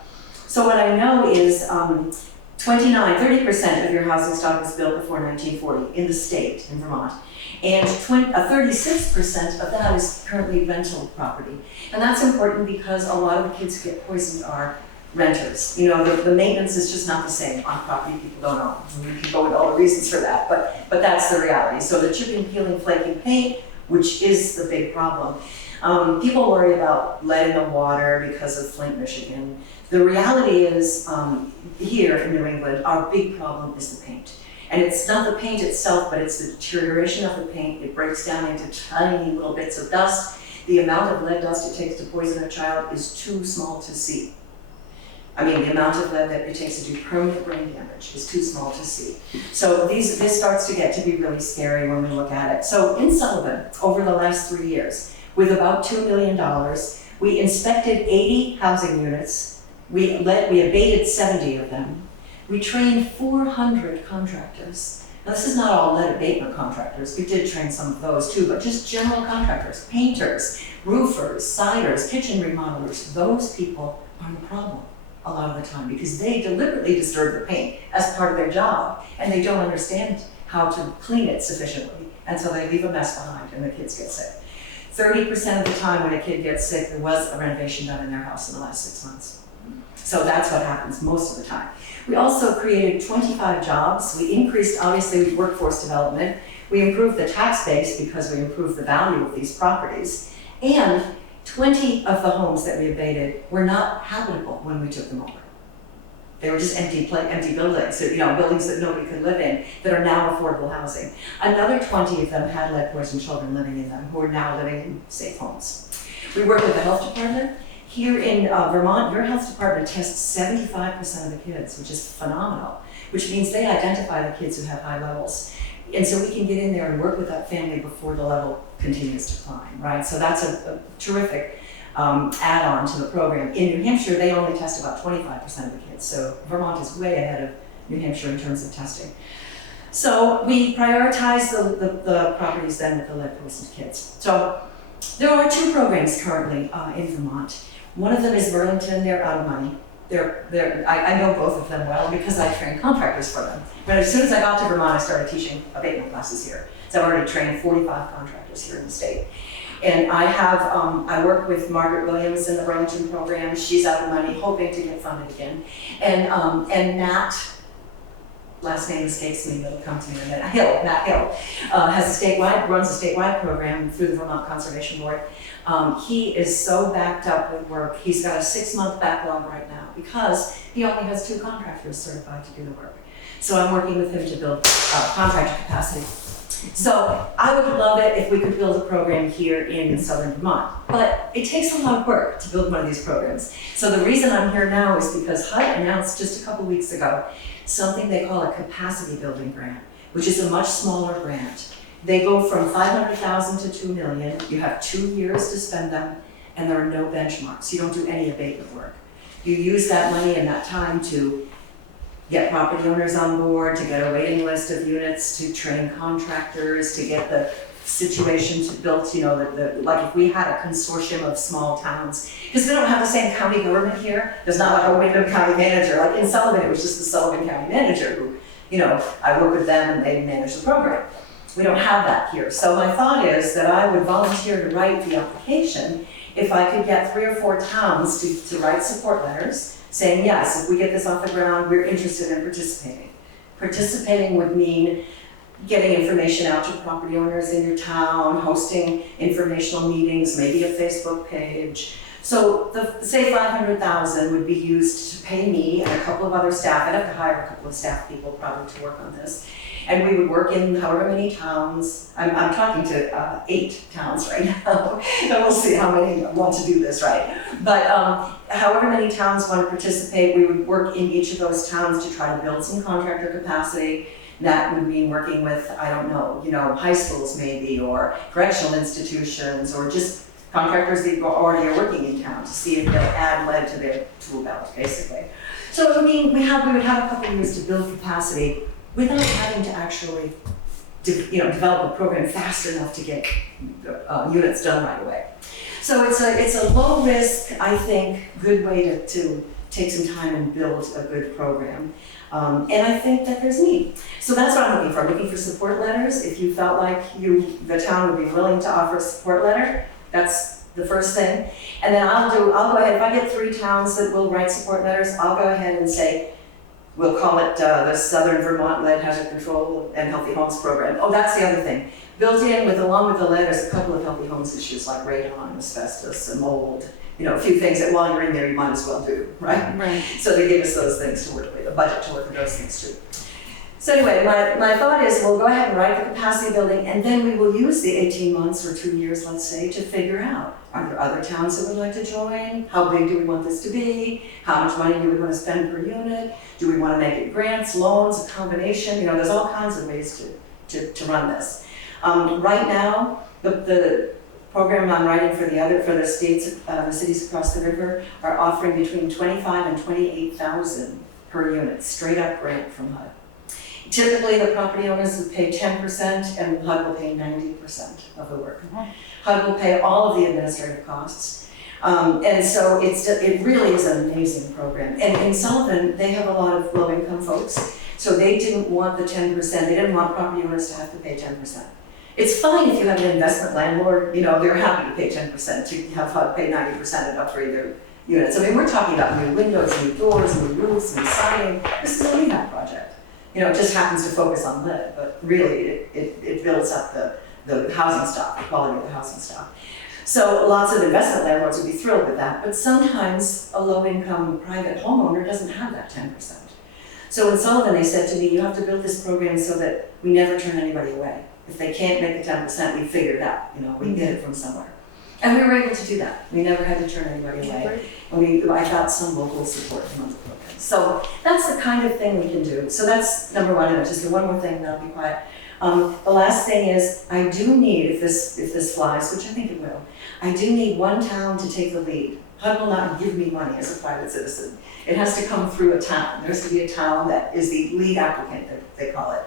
So what I know is 30% of your housing stock was built before 1940 in the state, in Vermont. And 36% of that is currently rental property. And that's important because a lot of the kids who get poisoned are renters. You know, the maintenance is just not the same on property people don't own. We can go into all the reasons for that, but that's the reality. So the chipping, peeling, flaking paint, which is the big problem. People worry about lead in the water because of Flint, Michigan. The reality is, here in New England, our big problem is the paint. And it's not the paint itself, but it's the deterioration of the paint. It breaks down into tiny little bits of dust. The amount of lead dust it takes to poison a child is too small to see. I mean, the amount of lead that it takes to do permanent brain damage is too small to see. So this starts to get to be really scary when we look at it. So in Sullivan, over the last 3 years, with about $2 million, we inspected 80 housing units. We abated 70 of them. We trained 400 contractors. Now, this is not all lead abatement contractors. We did train some of those too, but just general contractors, painters, roofers, siders, kitchen remodelers. Those people are the problem a lot of the time because they deliberately disturb the paint as part of their job, and they don't understand how to clean it sufficiently, and so they leave a mess behind and the kids get sick. 30% of the time when a kid gets sick, there was a renovation done in their house in the last 6 months. So that's what happens most of the time. We also created 25 jobs. We increased, obviously, workforce development. We improved the tax base because we improved the value of these properties. And 20 of the homes that we abated were not habitable when we took them over. They were just empty buildings, so, buildings that nobody could live in that are now affordable housing. Another 20 of them had lead-poisoned children living in them who are now living in safe homes. We work with the health department. Here in Vermont, your health department tests 75% of the kids, which is phenomenal, which means they identify the kids who have high levels. And so we can get in there and work with that family before the level continues to climb, right? So that's a terrific add-on to the program. In New Hampshire, they only test about 25% of the kids. So Vermont is way ahead of New Hampshire in terms of testing. So we prioritize the properties then with the lead-poisoned kids. So there are 2 programs currently in Vermont. One of them is Burlington. They're out of money. I know both of them well because I trained contractors for them. But as soon as I got to Vermont, I started teaching abatement classes here. So I've already trained 45 contractors here in the state. And I work with Margaret Williams in the Burlington program. She's out of money, hoping to get funded again. And Matt, last name escapes me, but it'll come to me in a minute. Matt Hill, runs a statewide program through the Vermont Conservation Board. He is so backed up with work. He's got a 6-month backlog right now because he only has 2 contractors certified to do the work. So I'm working with him to build contractor capacity. So I would love it if we could build a program here in southern Vermont, but it takes a lot of work to build one of these programs. So the reason I'm here now is because HUD announced just a couple weeks ago something they call a capacity building grant, which is a much smaller grant. They go from $500,000 to $2 million. You have 2 years to spend them, and there are no benchmarks. You don't do any abatement work. You use that money and that time to get property owners on board, to get a waiting list of units, to train contractors, to get the situation to built, like if we had a consortium of small towns, because we don't have the same county government here. There's not like a Wyndham County manager. Like in Sullivan, it was just the Sullivan County manager who, I work with them and they manage the program. We don't have that here. So my thought is that I would volunteer to write the application if I could get 3 or 4 towns to write support letters saying, yes, if we get this off the ground, we're interested in participating. Participating would mean getting information out to property owners in your town, hosting informational meetings, maybe a Facebook page, So say 500,000 would be used to pay me and a couple of other staff. I'd have to hire a couple of staff people probably to work on this. And we would work in however many towns. I'm talking to 8 towns right now, and we'll see how many want to do this, right? But however many towns want to participate, we would work in each of those towns to try to build some contractor capacity. That would mean working with, I don't know, high schools maybe, or correctional institutions, or just contractors that already are working in town to see if they'll add lead to their tool belt, basically. So I mean, we would have a couple of years to build capacity without having to actually develop a program fast enough to get units done right away. So it's a low risk, I think, good way to take some time and build a good program. And I think that there's need. So that's what I'm looking for. I'm looking for support letters. If you felt like the town would be willing to offer a support letter, that's the first thing. And then I'll go ahead, if I get 3 towns that will write support letters, I'll go ahead and say, we'll call it the Southern Vermont Lead Hazard Control and Healthy Homes Program. Oh, that's the other thing. Built in along with the lead, there's a couple of healthy homes issues like radon, asbestos, and mold. A few things that while you're in there, you might as well do, right? Right. So they give us those things to work with, a budget to work with those things too. So anyway, my thought is we'll go ahead and write the capacity building, and then we will use the 18 months or 2 years, let's say, to figure out, are there other towns that would like to join? How big do we want this to be? How much money do we want to spend per unit? Do we want to make it grants, loans, a combination? There's all kinds of ways to run this. Right now, the program I'm writing for the states, the cities across the river are offering between 25 and 28,000 per unit, straight up grant from HUD. Typically, the property owners would pay 10% and HUD will pay 90% of the work. HUD will pay all of the administrative costs. And so it really is an amazing program. And in Sullivan, they have a lot of low-income folks, so they didn't want the 10%. They didn't want property owners to have to pay 10%. It's fine if you have an investment landlord, they're happy to pay 10% to have HUD pay 90% and upgrade their units. I mean, we're talking about new windows, new doors, new roofs, new siding. This is a rehab project. It just happens to focus on lead, but really it builds up the housing stock, the quality of the housing stock. So lots of investment landlords would be thrilled with that, but sometimes a low-income private homeowner doesn't have that 10%. So in Sullivan, they said to me, you have to build this program so that we never turn anybody away. If they can't make the 10%, we figure it out, we get it from somewhere. And we were able to do that. We never had to turn anybody away. And I got some local support from other programs. So that's the kind of thing we can do. So that's number one, and just one more thing, and I'll be quiet. The last thing is, I do need, if this flies, which I think it will, I do need one town to take the lead. HUD will not give me money as a private citizen. It has to come through a town. There has to be a town that is the lead applicant, they call it.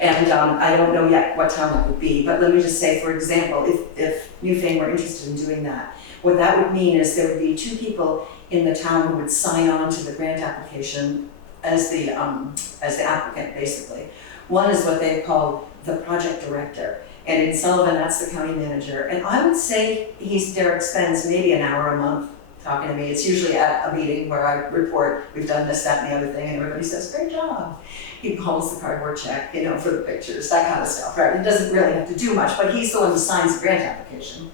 And I don't know yet what town that would be, but let me just say, for example, if Newfane were interested in doing that, what that would mean is there would be 2 people in the town who would sign on to the grant application as the applicant, basically. One is what they call the project director, and in Sullivan, that's the county manager. And I would say Derek spends maybe an hour a month talking to me. It's usually at a meeting where I report, we've done this, that, and the other thing, and everybody says, great job. He holds the cardboard check, for the pictures, that kind of stuff, right? He doesn't really have to do much, but he's the one who signs the grant application.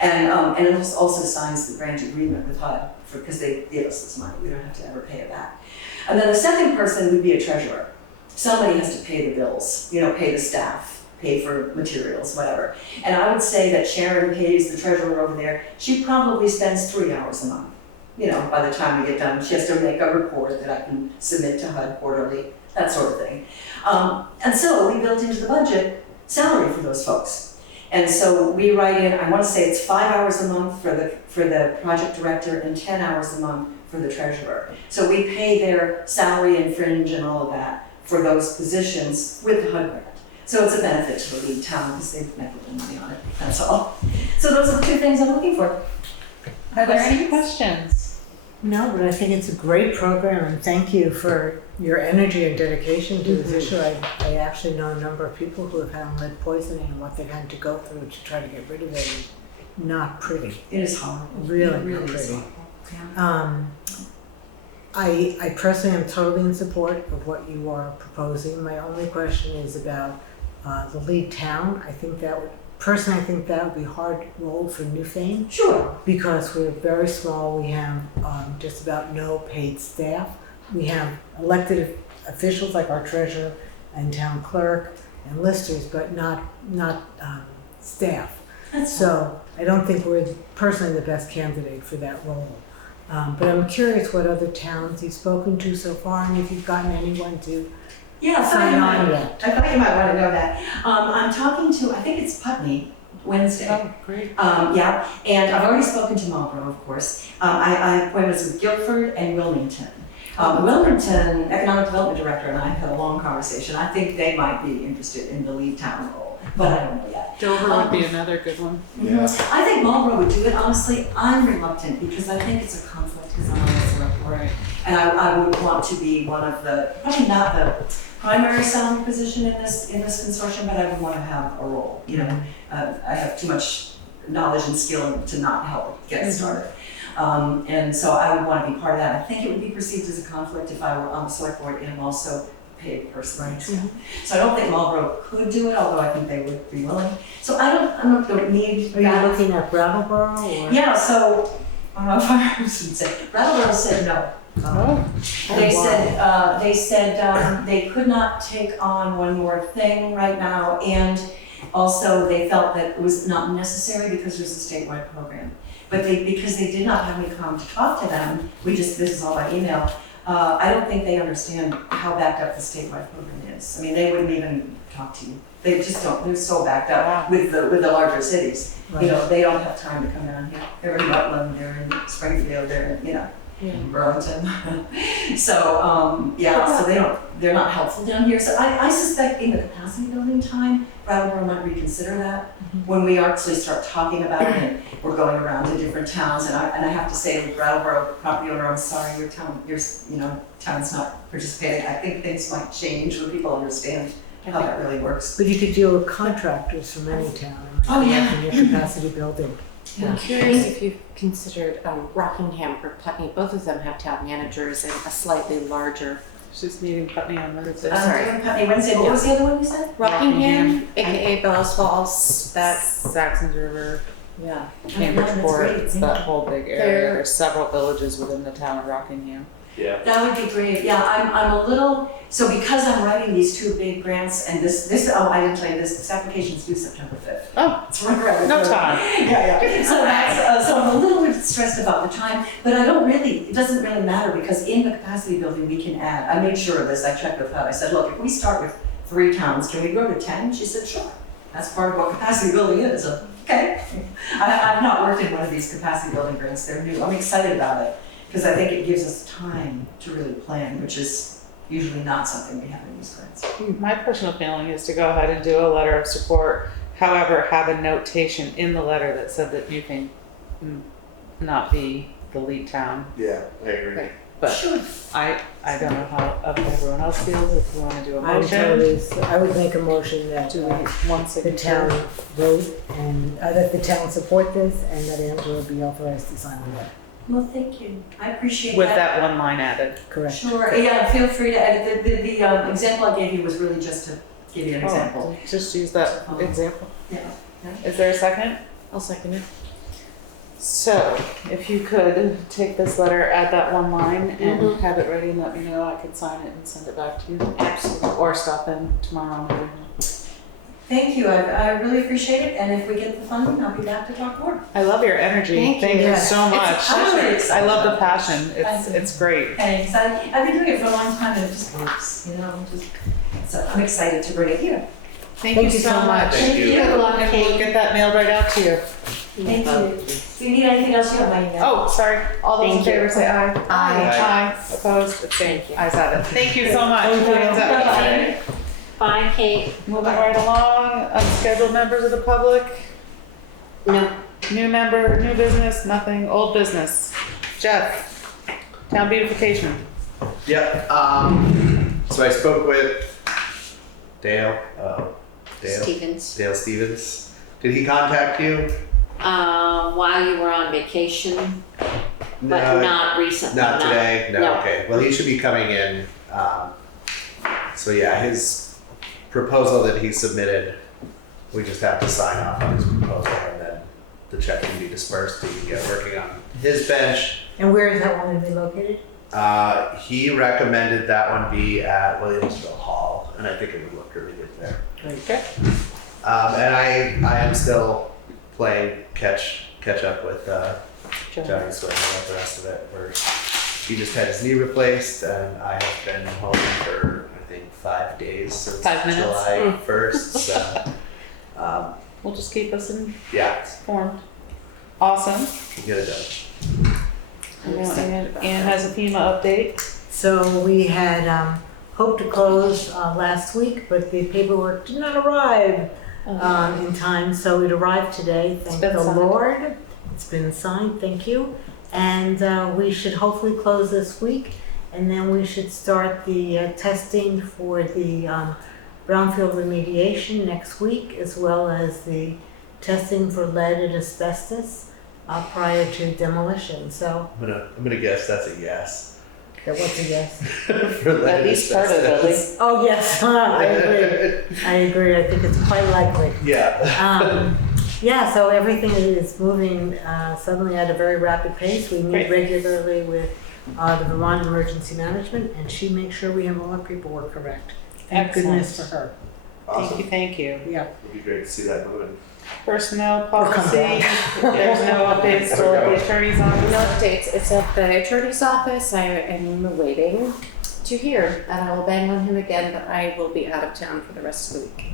And also signs the grant agreement with HUD, because they give us this money. We don't have to ever pay it back. And then the second person would be a treasurer. Somebody has to pay the bills, pay the staff, pay for materials, whatever. And I would say that Sharon pays the treasurer over there. She probably spends 3 hours a month. By the time we get done, she has to make a report that I can submit to HUD quarterly, that sort of thing. And so we built into the budget salary for those folks. And so we write in, I want to say it's 5 hours a month for the project director and 10 hours a month for the treasurer. So we pay their salary and fringe and all of that for those positions with the HUD grant. So it's a benefit to the lead town because they make a little money on it, that's all. So those are the 2 things I'm looking for. Are there any questions? No, but I think it's a great program, and thank you for your energy and dedication to this issue. I actually know a number of people who have had lead poisoning and what they've had to go through to try to get rid of it. Not pretty. It is horrible. Really not pretty. I personally am totally in support of what you are proposing. My only question is about the lead town. I think that would personally, I think that would be a hard role for Newfane Sure. because we're very small. We have just about no paid staff. We have elected officials like our treasurer and town clerk and listers, but not staff. So I don't think we're personally the best candidate for that role. But I'm curious what other towns you've spoken to so far and if you've gotten anyone to Yeah, sign on yet. I thought you might want to know that. I'm talking to, I think it's Putney, Wednesday. Oh, great. Yeah, and I've already spoken to Marlboro, of course. I was with Guilford and Wilmington. Wilmington Economic Development Director and I had a long conversation. I think they might be interested in the lead town role, but I don't know yet. Dover would be another good one. Yeah. I think Marlboro would do it. Honestly, I'm reluctant because I think it's a conflict because I'm on the select board. Right. And I would want to be one of the, probably not the primary salary position in this consortium, but I would want to have a role, you know. I have too much knowledge and skill to not help get started. And so I would want to be part of that. I think it would be perceived as a conflict if I were on the select board and also paid person. Right. So I don't think Marlboro could do it, although I think they would be willing. So I don't need Are that. you looking at Brattleboro or? Yeah, so I don't know if I should say, Brattleboro said no. They said they could not take on one more thing right now, and also they felt that it was not necessary because there's a statewide program. But because they did not have me come to talk to them, this is all by email, I don't think they understand how backed up the statewide program is. I mean, they wouldn't even talk to you. They just don't, they're so backed up with the larger cities. Right. You know, they don't have time to come down here. They're in Rutland, they're in Springfield, they're in, you know, Burlington. So, so they're not helpful down here. So I suspect in the capacity building time, Brattleboro might reconsider that when we actually start talking about it and we're going around to different towns. And I have to say, with Brattleboro property owner, I'm sorry, your town's not participating. I think things might change when people understand how that really works. But you could deal with contractors from any town. Oh, yeah. In your capacity building. I'm curious if you've considered Rockingham or Putney. Both of them have town managers and a slightly larger. She's meeting Putney on Wednesday. Doing Putney Wednesday. What was the other one you said? Rockingham, aka Bellows Falls. Saxon's River, Yeah. Cambridgeport, That's it's great. that whole big area. There's several villages within the town of Rockingham. Yeah. That would be great. Yeah, I'm a little, so because I'm writing these two big grants and this, I didn't tell you this application's due September 5th. Oh, It's right around the no corner. time. Yeah. So that's, so I'm a little bit stressed about the time, but it doesn't really matter because in the capacity building we can add, I made sure of this, I checked with her. I said, look, if we start with 3 towns, can we go to 10? She said, sure. That's part of what capacity building is. So, okay. I've not worked in one of these capacity building grants. They're new. I'm excited about it. Because I think it gives us time to really plan, which is usually not something we have in these grants. My personal feeling is to go ahead and do a letter of support. However, have a notation in the letter that said that you can not be the lead town. Yeah, I agree. But Sure. I don't know how everyone else feels. If you want to do a I would make a motion that do one the signature. town vote and that the town support this and that Angela be authorized to sign the letter. Well, thank you. I appreciate With that one line added. Correct. Sure. Yeah, feel free to edit. The example I gave you was really just to give you an example. Just use that example. Yeah. Is there a second? I'll second it. So, if you could take this letter, add that one line, and have it ready and let me know, I could sign it and send it back to you. Absolutely. Or stop in tomorrow morning. Thank you. I really appreciate it. And if we get the funding, I'll be back to talk more. I love your energy. Thank you you. so much. I'm really I excited love the about this. passion. It's great. Thanks. I've been doing it for a long time and it just works, you know. So I'm excited to bring it here. Thank you so much. Thank you. Good luck, And we'll get that mailed right out to you. Thank you. If you need anything else, you have my email. Oh, sorry. All those in Thank you. favor say aye. Aye. Aye. Opposed? Abstained. Thank you. Ayes have it. Thank you so much. Thank you. Hands up. Bye. Bye, Kate. Moving right along, unscheduled members of the public. No. New member, new business, nothing, old business. Jeff, town beautification. Yep. So I spoke with Dale. Stevens. Dale Stevens. Did he contact you? While you were on vacation, but not recently. Not today? No, No. okay. Well, he should be coming in. So yeah, his proposal that he submitted We just have to sign off on his proposal, and then the check can be dispersed. He can get working on his bench. And where is that one going to be located? He recommended that one be at Williamsville Hall, and I think it would look really good there. Okay. And I am still playing catch up with Johnny Swing and the rest of it. Where he just had his knee replaced, and I have been home for I think 5 days since 5 minutes. July 1st. So We'll just keep us yeah, informed. Awesome. we'll get it done. Ann has a FEMA update. So we had hoped to close last week, but the paperwork did not arrive in time, so it arrived today. Thank been the signed. Lord. It's been signed, thank you. And we should hopefully close this week, and then we should start the testing for the brownfield remediation next week, as well as the testing for lead and asbestos prior to demolition. So I'm gonna guess that's a yes. what's a yes? For lead At least part of it, at asbestos. least. Oh, yes, I agree. I agree. I think it's quite likely. Yeah. Yeah, so everything is moving suddenly at a very rapid pace. We meet Great. regularly with the Vermont Emergency Management, and she makes sure we have all our paperwork correct. Thank goodness for her. Awesome. Thank you. Yeah. It'd be great to see that moving. Personnel policy, there's no updates, still at the attorney's No office. updates, it's at the attorney's office, I am waiting to hear, and I will bang on him again, but I will be out of town for the rest of the week.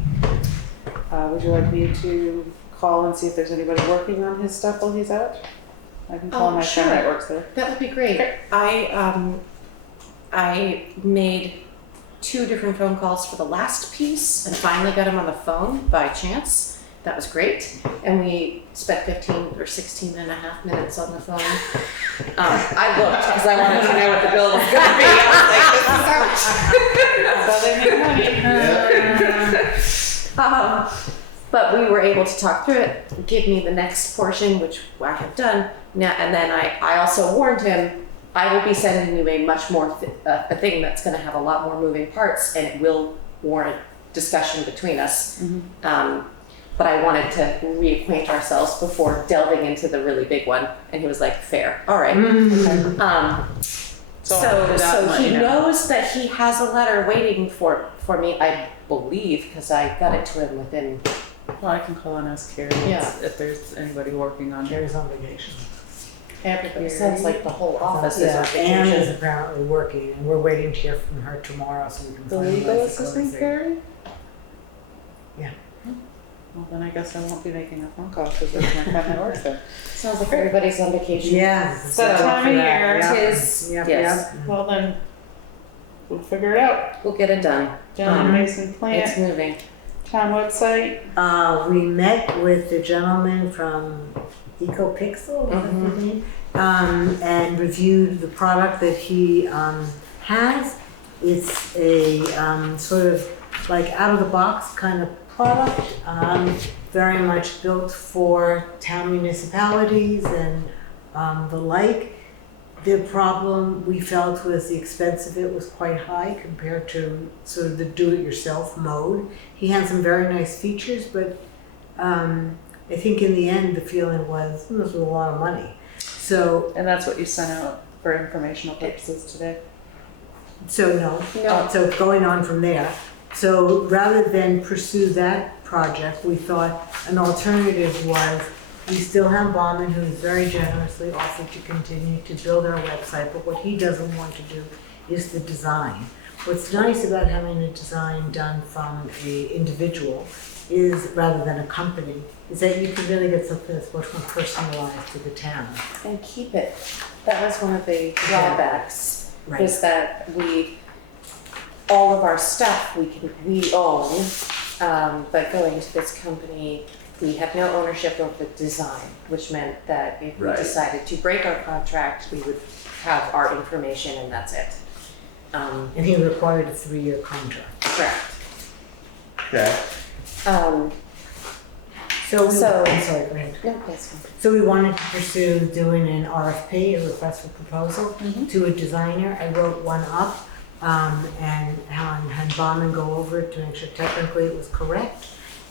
Would you like me to call and see if there's anybody working on his stuff while he's out? I can call Oh, my friend sure. that works there. That would be great. Okay. I made 2 different phone calls for the last piece and finally got him on the phone by chance. That was great. And we spent 15 or 16 and a half minutes on the phone. I looked because I wanted to know what the bill was going to be. I was like, this is ouch. So they make money. But we were able to talk through it, give me the next portion, which I have done. Now, and then I also warned him, I will be sending you a much more, a thing that's gonna have a lot more moving parts, and it will warrant discussion between us. But I wanted to reacquaint ourselves before delving into the really big one, and he was like, fair, all right. So I'll do that and So let he you know. knows that he has a letter waiting for me, I believe, because I got it to him within. Well, I can call and ask Carrie Yeah. if there's anybody working on it. Carrie's on vacation. It sounds like the whole office is Yeah, on Anne is vacation. apparently working, and we're waiting to hear from her tomorrow so we can The finalize legal the assistant, closing. Carrie? Yeah. Well, then I guess I won't be making a phone call because there's my friend that works there. Sounds like everybody's on vacation. Yeah. So time of year. Yeah. Tis, Yep, yes, yep. Well, then we'll figure it out. we'll get it done. John Mason It's plant, moving. town website. We met with the gentleman from EcoPixel, is that his name? And reviewed the product that he has. It's a sort of like out-of-the-box kind of product, very much built for town municipalities and the like. The problem we felt was the expense of it was quite high compared to sort of the do-it-yourself mode. He had some very nice features, but I think in the end the feeling was this was a lot of money. So And that's what you sent out for informational purposes today. no. No. So going on from there. So rather than pursue that project, we thought an alternative was we still have Bauman, who has very generously offered to continue to build our website, but what he doesn't want to do is the design. What's nice about having a design done from an individual is, rather than a company, is that you can really get something that's much more personalized to the town. And keep it. That was one of the drawbacks, was that all of our stuff we own, but going to this company, we have no ownership of the design, which meant that if we Right. decided to break our contract, we would have our information and that's it. And he required a 3-year contract. Correct. Okay. So, I'm So- sorry, go ahead. No, that's fine. So we wanted to pursue doing an RFP, a request for proposal, to a designer. I wrote one up and had Bauman go over it to make sure technically it was correct.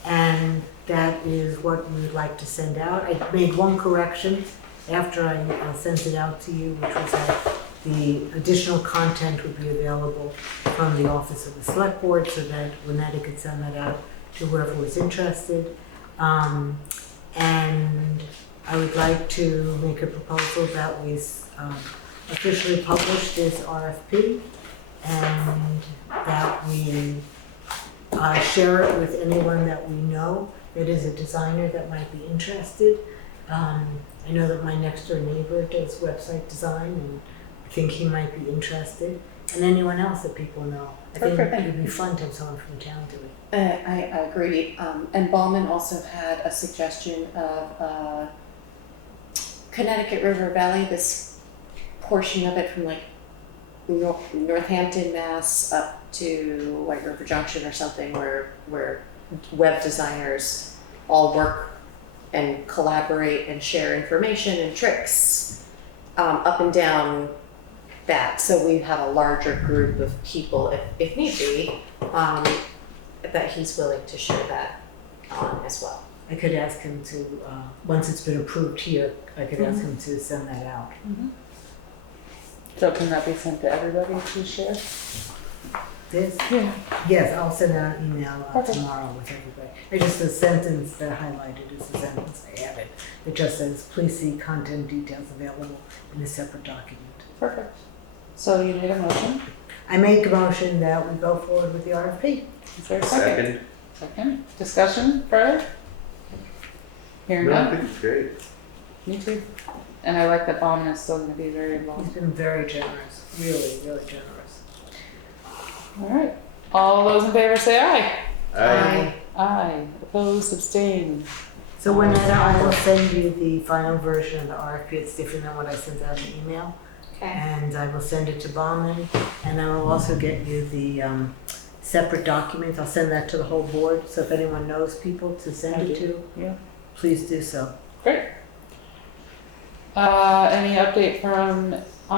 And that is what we would like to send out. I made one correction after I sent it out to you, which was that the additional content would be available from the Office of the Select Board so that Lynetta could send that out to whoever was interested. And I would like to make a proposal that we officially publish this RFP and that we share it with anyone that we know that is a designer that might be interested. I know that my next door neighbor does website design and I think he might be interested. And anyone else that people know. I think it would be fun to have someone from town do it. I agree. And Ballman also had a suggestion of Connecticut River Valley, this portion of it from like Northampton, Mass, up to White River Junction or something, where web designers all work and collaborate and share information and tricks up and down that. So we have a larger group of people, if need be, that he's willing to share that on as well. I could ask him to, once it's been approved here, I could ask him to send that out. So can that be sent to everybody to share? This? Yeah. Yes, I'll send out an email Okay. tomorrow with everybody. It's just the sentence that I highlighted is the sentence I added. It just says, please see content details available in a separate document. Perfect. So you made a motion? I make a motion that we go forward with the RFP. Is there a second? Second. Second. Discussion further? Hearing No, I none? think it's great. Me too. And I like that Ballman is still gonna be very involved. He's been very generous, really, really generous. All right. All those in favor say aye. Aye. Aye. Opposed, abstained. So Lynetta, I will send you the final version of the RFP. It's different than what I sent out in email. Okay. And I will send it to Bauman, and I will also get you the separate documents. I'll send that to the whole board, so if anyone knows people to send it to, Yeah. please do so. Great. Any update on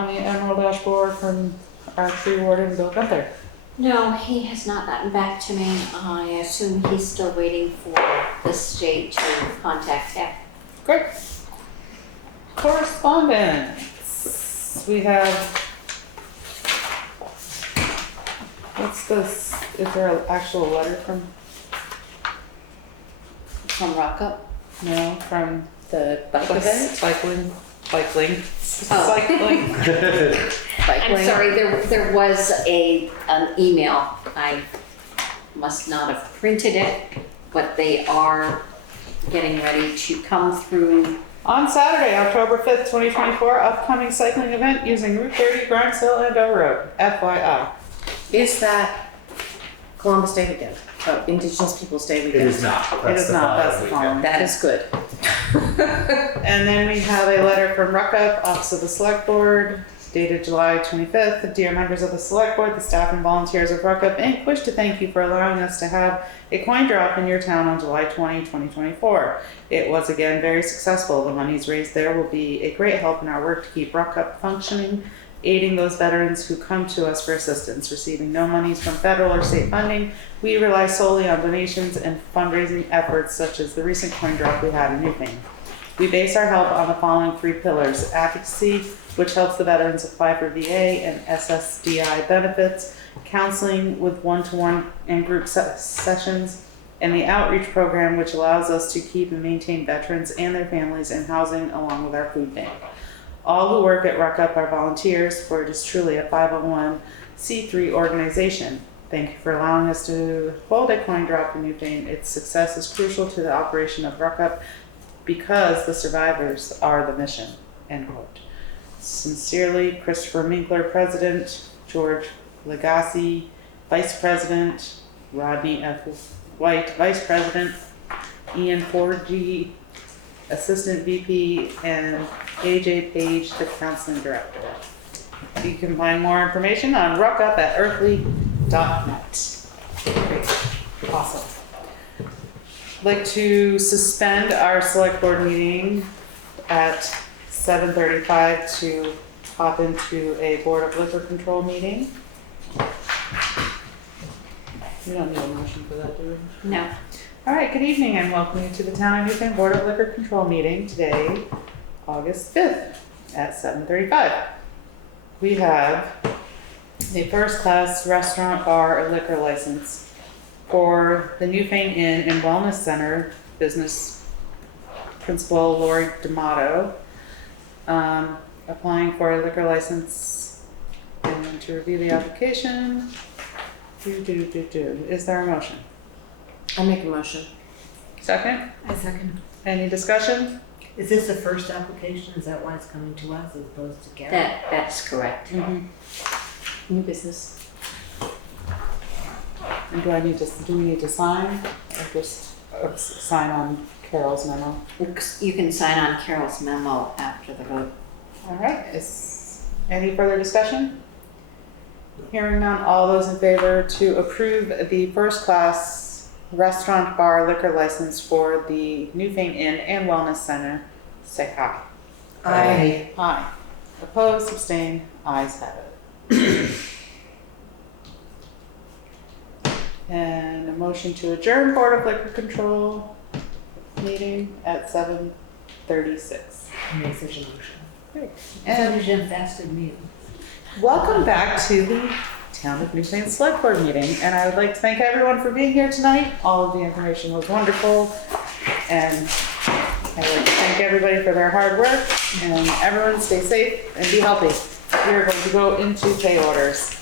the Emerald dashboard from our tree warden, Bill Gunther? No, he has not gotten back to me. I assume he's still waiting for the state to contact him. Great. Correspondence. We have, what's this? Is there an actual letter from, no, from The bike event? cycling? Oh. I'm Cycling. sorry, there was an email. I must not have printed it, but they are getting ready to come through. On Saturday, October 5th, 2024, upcoming cycling event using Route 30, Grimes Hill, and Dover Road. FYI. Is that Columbus Day weekend? Oh, Indigenous Peoples' Day It weekend? is not. It is not, that's the following. That is good. And then we have a letter from Ruckup, Office of the Select Board, dated July 25th. Dear members of the Select Board, the staff and volunteers of Ruckup Inc. wish to thank you for allowing us to have a coin drop in your town on July 20, 2024. It was again very successful. The monies raised there will be a great help in our work to keep Ruckup functioning, aiding those veterans who come to us for assistance. Receiving no monies from federal or state funding, we rely solely on donations and fundraising efforts such as the recent coin drop we had in Newfane. We base our help on the following 3 pillars: advocacy, which helps the veterans apply for VA and SSDI benefits, counseling with one-to-one and group sessions, and the outreach program, which allows us to keep and maintain veterans and their families in housing along with our food bank. All who work at Ruckup are volunteers, for it is truly a 501c3 organization. Thank you for allowing us to hold a coin drop in Newfane. Its success is crucial to the operation of Ruckup because the survivors are the mission. End quote. Sincerely, Christopher Minkler, President, George Legacy, Vice President, Rodney F. White, Vice President, Ian Forgy, Assistant VP, and AJ Page, the Counseling Director. You can find more information on Ruckup at earthly.net. Great. Awesome. I'd like to suspend our select board meeting at 7:35 to hop into a Board of Liquor Control meeting. We don't need a motion for that, do we? No. All right, good evening and welcome you to the Town of Newfane Board of Liquor Control meeting today, August 5th at 7:35. We have a first-class restaurant, bar, and liquor license for the Newfane Inn and Wellness Center business principal Lori D'Amato, applying for a liquor license and to review the application. Is there a motion? I make a motion. Second? I second. Any discussion? Is this the first application? Is that why it's coming to us as opposed to Gary? That's correct. New business. And do we need to sign or just sign on Carol's memo? You can sign on Carol's memo after the vote. All right, is any further discussion? Hearing none, all those in favor to approve the first class restaurant bar liquor license for the Newfane Inn and Wellness Center, say aye. Aye. Aye. Opposed, abstained, ayes have it. And a motion to adjourn Board of Liquor Control meeting at 7:36. I made such a motion. Great. And And Jim fasted meeting. welcome back to the Town of Newfane Select Board meeting. And I would like to thank everyone for being here tonight. All of the information was wonderful. And I'd like to thank everybody for their hard work. And everyone stay safe and be healthy. We are going to go into pay orders.